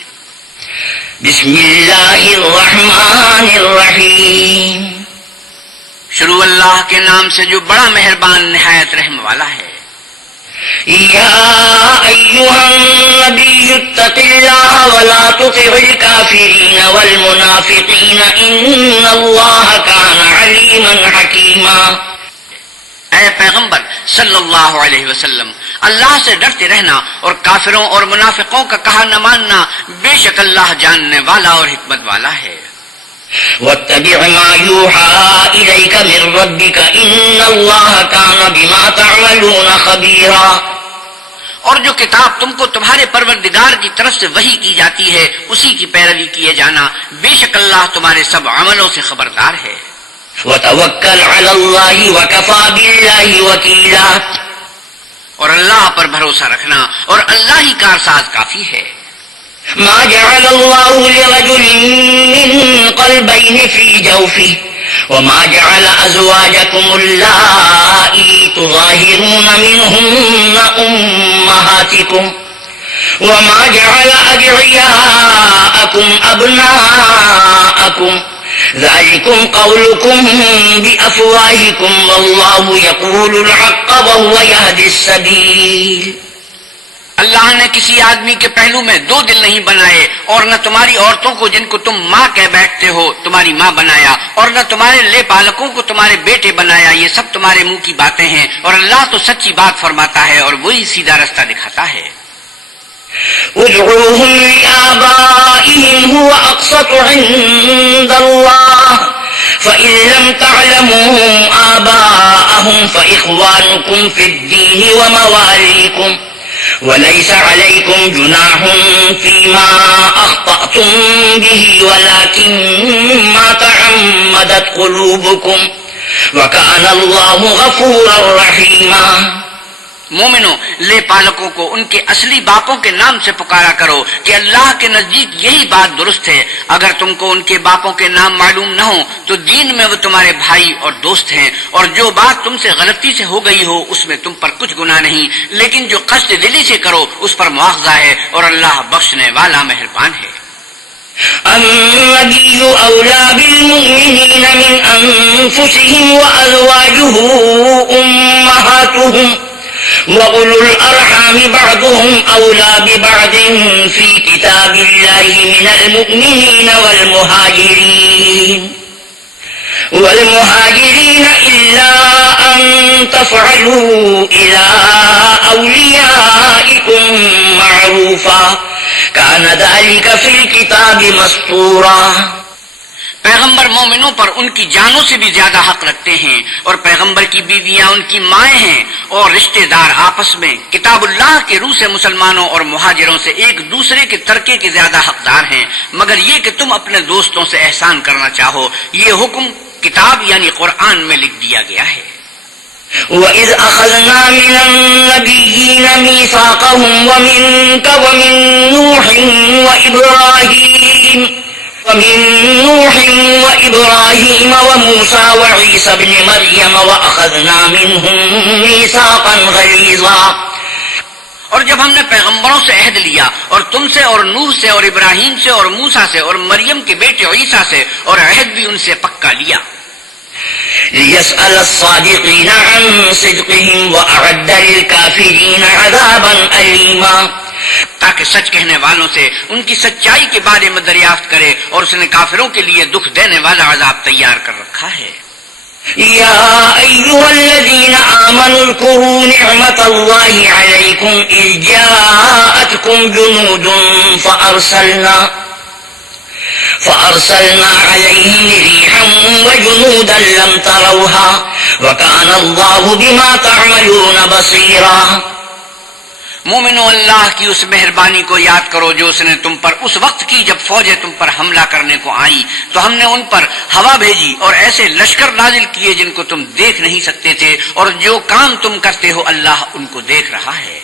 بسم اللہ الرحمن الرحیم۔ شروع اللہ کے نام سے جو بڑا مہربان نہایت رحم والا ہے۔ یا ایھا النبی اتق اللہ ولا تطع الکافرین والمنافقین ان اللہ کان علیما حکیما۔ اے پیغمبر صلی اللہ علیہ وسلم، اللہ سے ڈرتے رہنا اور کافروں اور منافقوں کا کہا نہ ماننا، بے شک اللہ جاننے والا اور حکمت والا ہے۔ واتبع ما يوحى إليك من ربك إن الله كان بما تعملون خبيرا۔ اور جو کتاب تم کو تمہارے پروردگار کی طرف سے وحی کی جاتی ہے اسی کی پیروی کیے جانا، بے شک اللہ تمہارے سب عملوں سے خبردار ہے۔ وتوکل علی اللہ وکفی باللہ وکیلا، اور اللہ پر بھروسہ رکھنا اور اللہ ہی کارساز کافی ہے۔ ما جعل اللہ لرجل من قلبین فی جوفہ وما جعل ازواجکم اللائی تظاہرون منہن امہاتکم وما جعل ادعیاءکم ابناءکم ذلكم قولكم بأفواهكم والله يقول الحق وهو يهدي السبيل۔ اللہ نے کسی آدمی کے پہلو میں دو دل نہیں بنائے، اور نہ تمہاری عورتوں کو جن کو تم ماں کہہ بیٹھتے ہو تمہاری ماں بنایا، اور نہ تمہارے لے پالکوں کو تمہارے بیٹے بنایا، یہ سب تمہارے منہ کی باتیں ہیں، اور اللہ تو سچی بات فرماتا ہے اور وہی سیدھا رستہ دکھاتا ہے۔ ادعوهم لآبائهم هو أقسط عند الله فإن لم تعلموا آباءهم فإخوانكم في الدين ومواليكم وليس عليكم جناح فيما أخطأتم به ولكن ما تعمدت قلوبكم وكان الله غفورا رحيما۔ مومنو، لے پالکوں کو ان کے اصلی باپوں کے نام سے پکارا کرو کہ اللہ کے نزدیک یہی بات درست ہے۔ اگر تم کو ان کے باپوں کے نام معلوم نہ ہو تو دین میں وہ تمہارے بھائی اور دوست ہیں، اور جو بات تم سے غلطی سے ہو گئی ہو اس میں تم پر کچھ گناہ نہیں، لیکن جو قصد دلی سے کرو اس پر مواخذہ ہے، اور اللہ بخشنے والا مہربان ہے۔ النبي أولى بالمؤمنين من أنفسهم وأزواجه أمهاتهم وَأُولُو الْأَرْحَامِ بَعْضُهُمْ أَوْلَى بِبَعْضٍ فِي كِتَابِ اللَّهِ مِنَ الْمُؤْمِنِينَ وَالْمُهَاجِرِينَ إِلَّا أَن تَفْعَلُوا إِلَى أَوْلِيَائِكُمْ مَعْرُوفًا كَانَ ذَلِكَ فِي الْكِتَابِ مَسْطُورًا۔ پیغمبر مومنوں پر ان کی جانوں سے بھی زیادہ حق رکھتے ہیں، اور پیغمبر کی بیویاں ان کی مائیں ہیں، اور رشتہ دار آپس میں کتاب اللہ کے روح سے مسلمانوں اور مہاجروں سے ایک دوسرے کے ترکے کے زیادہ حقدار ہیں، مگر یہ کہ تم اپنے دوستوں سے احسان کرنا چاہو۔ یہ حکم کتاب یعنی قرآن میں لکھ دیا گیا ہے۔ وَإِذْ أَخَذْنَا مِنَ النَّبِيِّينَ مِيثَاقَهُمْ وَمِنكَ وَمِن نُوحٍ وَإِبْرَاهِيمَ وَمُوسَى وَعِيسَى ابْنِ مَرْيَمَ وَأَخَذْنَا مِنْهُم مِيثَاقًا غَلِيظًا۔ اور جب ہم نے پیغمبروں سے عہد لیا، اور تم سے اور نوح سے اور ابراہیم سے اور موسیٰ سے اور مریم کے بیٹے عیسیٰ سے، اور عہد بھی ان سے پکا لیا۔ لِيَسْأَلَ الصَّادِقِينَ عَن صِدْقِهِمْ وَأَعَدَّ لِلْكَافِرِينَ عَذَابًا أَلِيمًا، تاکہ سچ کہنے والوں سے ان کی سچائی کے بارے میں دریافت کرے، اور اس نے کافروں کے لیے دکھ دینے والا عذاب تیار کر رکھا ہے۔ یا ایھا الذین آمنوا اذکروا نعمت اللہ علیکم اذ جاءتکم جنود فأرسلنا علیہم ريحا وجنودا لم تروها وكان اللہ بما تعملون بصیرا۔ مومنو، اللہ کی اس مہربانی کو یاد کرو جو اس نے تم پر اس وقت کی جب فوجیں تم پر حملہ کرنے کو آئیں، تو ہم نے ان پر ہوا بھیجی اور ایسے لشکر نازل کیے جن کو تم دیکھ نہیں سکتے تھے، اور جو کام تم کرتے ہو اللہ ان کو دیکھ رہا ہے۔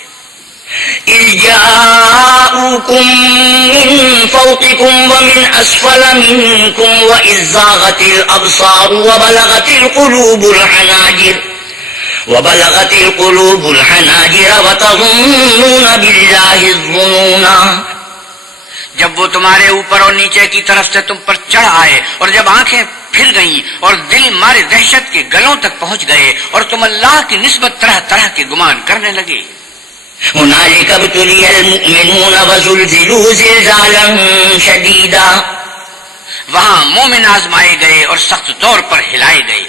اذ جاءوکم من فوقکم ومن اسفل منکم واذ زاغت الابصار وبلغت القلوب الحناجر وتظنون باللہ الظنونا۔ جب وہ تمہارے اوپر اور نیچے کی طرف سے تم پر چڑھ آئے، اور جب آنکھیں پھر گئیں اور دل مارے دہشت کے گلوں تک پہنچ گئے، اور تم اللہ کی نسبت طرح طرح کے گمان کرنے لگے۔ هنالک ابتلی المؤمنون وزلزلوا زلزالا شدیدا، وہاں مومن آزمائے گئے اور سخت طور پر ہلائے گئے۔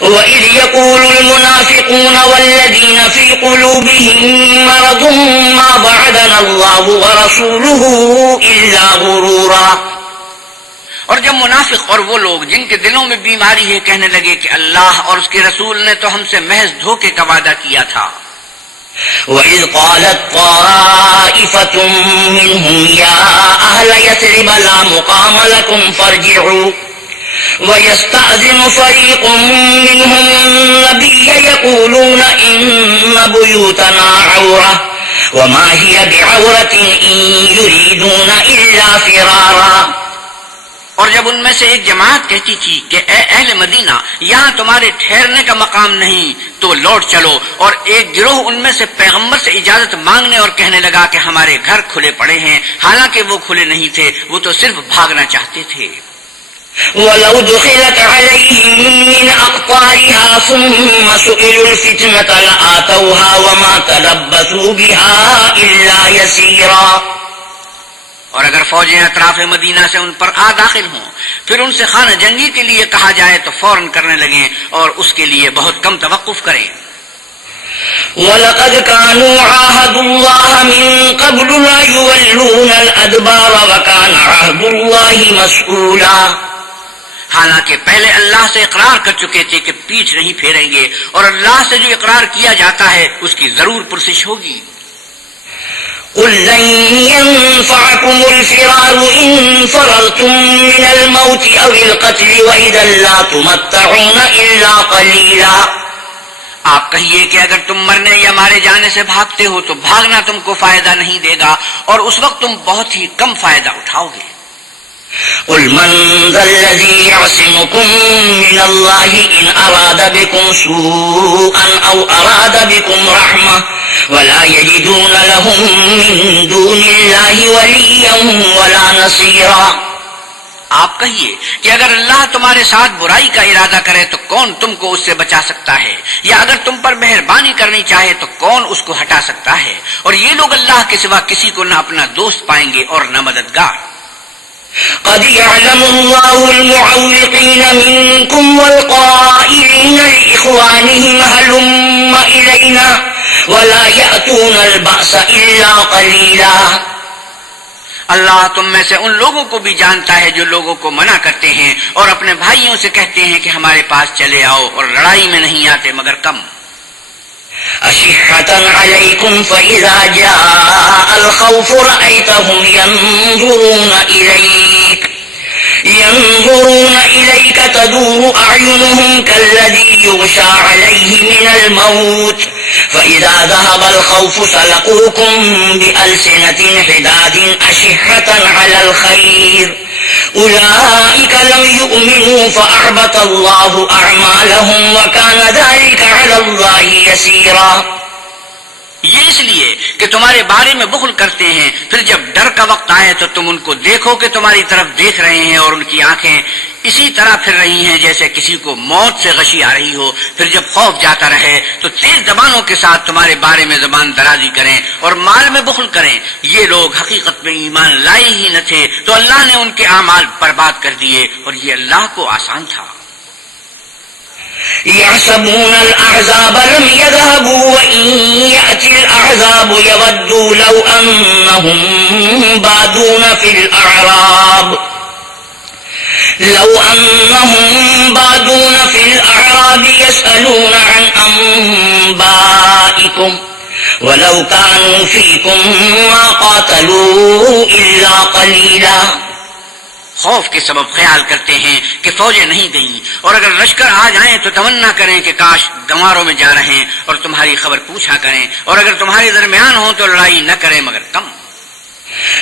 وَإِذْ يَقُولُ الْمُنَافِقُونَ وَالَّذِينَ فِي قُلُوبِهِم مَّرَضٌ مَّا وَعَدَنَا اللَّهُ وَرَسُولُهُ إِلَّا غُرُورًا۔ اور جب منافق اور وہ لوگ جن کے دلوں میں بیماری ہے کہنے لگے کہ اللہ اور اس کے رسول نے تو ہم سے محض دھوکے کا وعدہ کیا تھا۔ وَإِذْ قَالَتْ طَائِفَةٌ مِّنْهُمْ يَا أَهْلَ يَثْرِبَ لَا مُقَامَ لَكُمْ فَارْجِعُوا وَيَسْتَأْذِنُ فَرِيقٌ مِّنْهُمُ النَّبِيَّ يَقُولُونَ إِنَّ بُيُوتَنَا عَوْرَةٌ وَمَا هِيَ بِعَوْرَةٍ إِن يُرِيدُونَ إِلَّا فِرَارًا۔ اور جب ان میں سے ایک جماعت کہتی تھی کہ اے اہل مدینہ، یہاں تمہارے ٹھہرنے کا مقام نہیں تو لوٹ چلو، اور ایک گروہ ان میں سے پیغمبر سے اجازت مانگنے اور کہنے لگا کہ ہمارے گھر کھلے پڑے ہیں، حالانکہ وہ کھلے نہیں تھے، وہ تو صرف بھاگنا چاہتے تھے۔ وَلَوْ دُخِلَتْ عَلَيْهِم مِّنْ أَقْطَارِهَا ثُمَّ سُئِلُوا الْفِتْنَةَ لَآتَوْهَا وَمَا تَلَبَّثُوا بِهَا إِلَّا يَسِيرًا۔ اور اگر فوجیں اطراف مدینہ سے ان پر آ داخل ہوں، پھر ان سے خانہ جنگی کے لیے کہا جائے تو فوراً کرنے لگیں، اور اس کے لیے بہت کم توقف کریں۔ وَلَقَدْ كَانُوا عَاهَدُوا اللَّهَ مِن قَبْلُ لَا يُوَلُّونَ الْأَدْبَارَ وَكَانَ عَهْدُ اللَّهِ مَسْئُولًا۔ حالانکہ پہلے اللہ سے اقرار کر چکے تھے کہ پیٹھ نہیں پھیریں گے، اور اللہ سے جو اقرار کیا جاتا ہے اس کی ضرور پرسش ہوگی۔ قُل لَّن يَنفَعَكُمُ الْفِرَارُ إِن فَرَرْتُم مِّنَ الْمَوْتِ أَوِ الْقَتْلِ وَإِذًا لَّا تُمَتَّعُونَ إِلَّا قَلِيلًا۔ آپ کہیے کہ اگر تم مرنے یا مارے جانے سے بھاگتے ہو تو بھاگنا تم کو فائدہ نہیں دے گا، اور اس وقت تم بہت ہی کم فائدہ اٹھاؤ گے۔ قُلْ مَنْ ذَا الَّذِي يَعْصِمُكُم مِّنَ اللَّهِ إِنْ أَرَادَ بِكُمْ سُوءًا أَوْ أَرَادَ بِكُمْ رَحْمَةً وَلَا يَجِدُونَ لَهُم مِّن دُونِ اللَّهِ وَلِيًّا وَلَا نَصِيرًا۔ آپ کہیے کہ اگر اللہ تمہارے ساتھ برائی کا ارادہ کرے تو کون تم کو اس سے بچا سکتا ہے، یا اگر تم پر مہربانی کرنی چاہے تو کون اس کو ہٹا سکتا ہے، اور یہ لوگ اللہ کے سوا کسی کو نہ اپنا دوست پائیں گے اور نہ مددگار۔ قد يعلم الله المعوقين منكم والقائلين لإخوانهم هلم إلينا ولا يأتون البأس إلا قليلا۔ اللہ تم میں سے ان لوگوں کو بھی جانتا ہے جو لوگوں کو منع کرتے ہیں اور اپنے بھائیوں سے کہتے ہیں کہ ہمارے پاس چلے آؤ، اور لڑائی میں نہیں آتے مگر کم۔ أشحة عليكم فإذا جاء الخوف رأيتهم ينظرون إليك تدور أعينهم كالذي يغشى عليه من الموت فإذا ذهب الخوف سلقوكم بألسنة حداد أشحة على الخير أولئك لم يؤمنوا فأحبط الله أعمالهم وكان ذلك على الله يسيرا۔ یہ اس لیے کہ تمہارے بارے میں بخل کرتے ہیں، پھر جب ڈر کا وقت آئے تو تم ان کو دیکھو کہ تمہاری طرف دیکھ رہے ہیں، اور ان کی آنکھیں اسی طرح پھر رہی ہیں جیسے کسی کو موت سے غشی آ رہی ہو۔ پھر جب خوف جاتا رہے تو تیز زبانوں کے ساتھ تمہارے بارے میں زبان درازی کریں اور مال میں بخل کریں۔ یہ لوگ حقیقت میں ایمان لائے ہی نہ تھے، تو اللہ نے ان کے اعمال برباد کر دیے، اور یہ اللہ کو آسان تھا۔ يحسبون الأحزاب لم يذهبوا وإن يأتي الأحزاب يودوا لو أنهم بادون في الأعراب يسألون عن أنبائكم ولو كانوا فيكم ما قاتلوا إلا قليلا۔ خوف کے سبب خیال کرتے ہیں کہ فوجیں نہیں گئیں، اور اگر لشکر آ جائیں تو تمنا کریں کہ کاش گنواروں میں جا رہے ہیں، اور تمہاری خبر پوچھا کریں، اور اگر تمہارے درمیان ہوں تو لڑائی نہ کریں مگر کم۔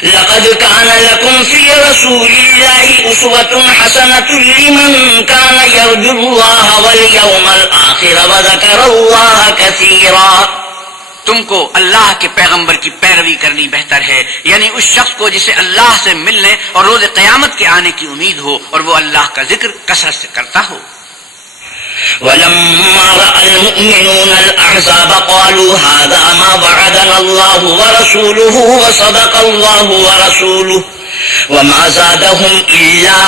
لقد كان لكم في رسول الله أسوة حسنة لمن كان يرجو الله واليوم الآخر وذكر الله كثيرا۔ تم کو اللہ کے پیغمبر کی پیروی کرنی بہتر ہے، یعنی اس شخص کو جسے اللہ سے ملنے اور روز قیامت کے آنے کی امید ہو، اور وہ اللہ کا ذکر کثرت سے کرتا ہو۔ ولما رأى المؤمنون الأحزاب قالوا هذا ما وعدنا الله ورسوله وصدق الله ورسوله وما زادهم إلا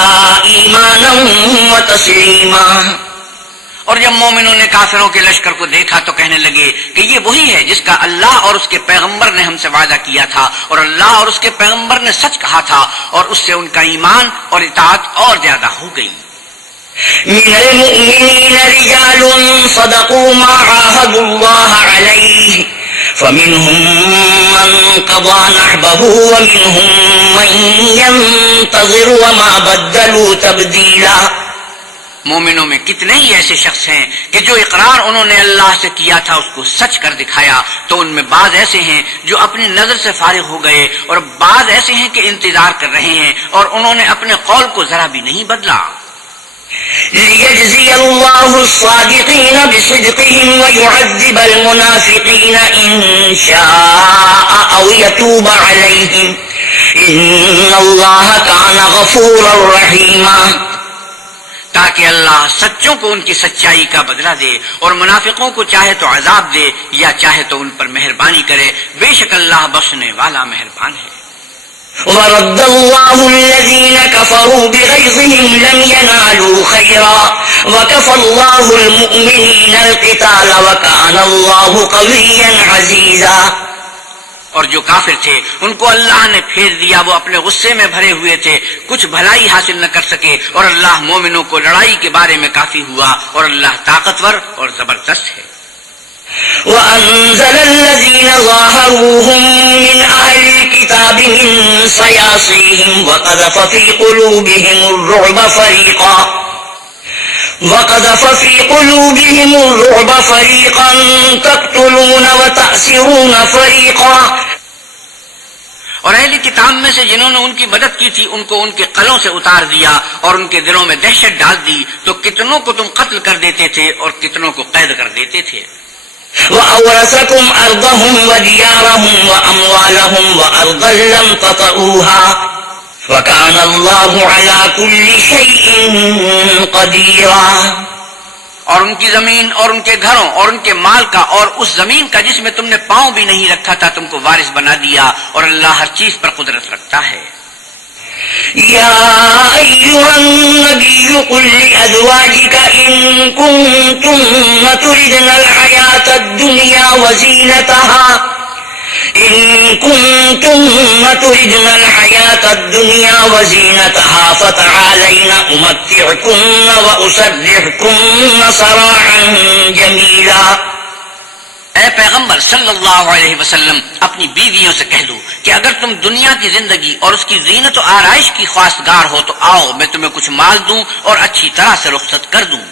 إيمانا وتسليما۔ اور جب مومنوں نے کافروں کے لشکر کو دیکھا تو کہنے لگے کہ یہ وہی ہے جس کا اللہ اور اس کے پیغمبر نے ہم سے وعدہ کیا تھا، اور اللہ اور اس کے پیغمبر نے سچ کہا تھا، اور اس سے ان کا ایمان اور اطاعت اور زیادہ ہو گئی۔ من المؤمنين رجال صدقوا ما عاهدوا الله عليه فمنهم من قضى نحبه ومنهم من ينتظر وما بدلوا تبديلا۔ مومنوں میں کتنے ہی ایسے شخص ہیں کہ جو اقرار انہوں نے اللہ سے کیا تھا اس کو سچ کر دکھایا، تو ان میں بعض ایسے ہیں جو اپنی نظر سے فارغ ہو گئے اور بعض ایسے ہیں کہ انتظار کر رہے ہیں اور انہوں نے اپنے قول کو ذرا بھی نہیں بدلا۔ ليجزي الله الصادقين بصدقهم ويعذب المنافقين إن شاء أو يتوب عليهم إن الله كان غفورا رحيما، تاکہ اللہ سچوں کو ان کی سچائی کا بدلہ دے اور منافقوں کو چاہے تو عذاب دے یا چاہے تو ان پر مہربانی کرے، بے شک اللہ بخشنے والا مہربان ہے۔ ورد الله الذين كفروا بغيظهم لم ينالوا خيرا وكفى الله المؤمنين القتال وكان الله قويا عزيزا، اور جو کافر تھے ان کو اللہ نے پھیر دیا، وہ اپنے غصے میں بھرے ہوئے تھے، کچھ بھلائی حاصل نہ کر سکے، اور اللہ مومنوں کو لڑائی کے بارے میں کافی ہوا، اور اللہ طاقتور اور زبردست ہے۔ وأنزل الذين ظاهروهم من أهل الكتاب من صياصيهم وقذف في قلوبهم الرعب فريقا تقتلون وتأسرون فريقا، اور اہل کتاب میں سے جنہوں نے ان کی مدد کی تھی ان کو ان کے قلوں سے اتار دیا اور ان کے دلوں میں دہشت ڈال دی، تو کتنوں کو تم قتل کر دیتے تھے اور کتنوں کو قید کر دیتے تھے۔ وأورثكم أرضهم وديارهم وأموالهم وأرضا لم تطئوها وكان الله على كل شيء قديرا، اور ان کی زمین اور ان کے گھروں اور ان کے مال کا اور اس زمین کا جس میں تم نے پاؤں بھی نہیں رکھا تھا تم کو وارث بنا دیا، اور اللہ ہر چیز پر قدرت رکھتا ہے۔ يا أيها النبي قل لأزواجك إن كنتن تردن الحياة الدنيا وزينتها فتعالين أمتعكن وأسرحكن سراحا جميلا۔ اے پیغمبر صلی اللہ علیہ وسلم اپنی بیویوں سے کہہ دو کہ اگر تم دنیا کی زندگی اور اس کی زینت و آرائش کی خواستگار ہو تو آؤ میں تمہیں کچھ مال دوں اور اچھی طرح سے رخصت کر دوں۔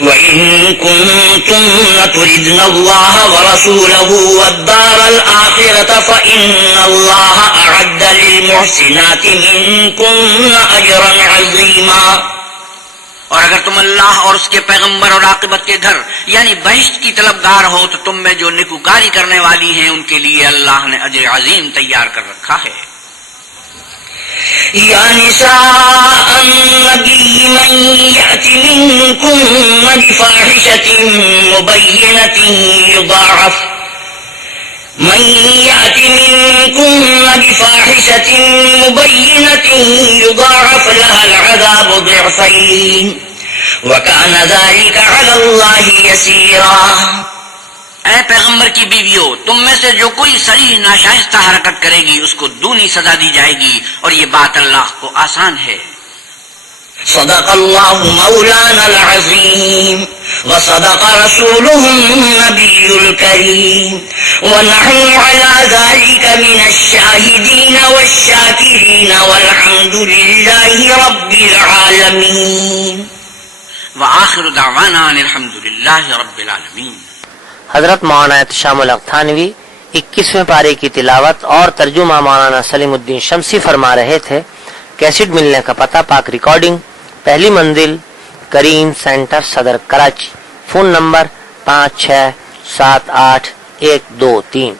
وَإِن كُنتُنَّ تُرِدْنَ اللَّهَ وَرَسُولَهُ وَالدَّارَ الْآخِرَةَ فَإِنَّ اللَّهَ أَعَدَّ لِلْمُحْسِنَاتِ مِنكُنَّ أَجْرًا عَظِيمًا، اور اگر تم اللہ اور اس کے پیغمبر اور عاقبت کے گھر یعنی بہشت کی طلبگار ہو تو تم میں جو نیکوکاری کرنے والی ہیں ان کے لیے اللہ نے اجر عظیم تیار کر رکھا ہے۔ یا نساء النبی من یأت منکن بفاحشة مبینة يضاعف لها العذاب ضعفين وكان ذلك على الله يسيرا۔ اے پیغمبر کی بیویوں تم میں سے جو کوئی صریح ناشائستہ حرکت کرے گی اس کو دونی سزا دی جائے گی، اور یہ بات اللہ کو آسان ہے۔ صدق اللہ مولانا العظیم وصدق رسوله النبی الکریم ونحن على ذلك من الشاہدین والشاکرین والحمد للہ رب العالمین وآخر دعوانا ان الحمد للہ رب العالمین۔ حضرت مولانا احتشام الحق تھانوی 21ویں پارے کی تلاوت اور ترجمہ مولانا سلیم الدین شمسی فرما رہے تھے۔ کیسٹ ملنے کا پتہ پاک ریکارڈنگ، پہلی منزل کریم سینٹر صدر کراچی، فون نمبر 5678 123۔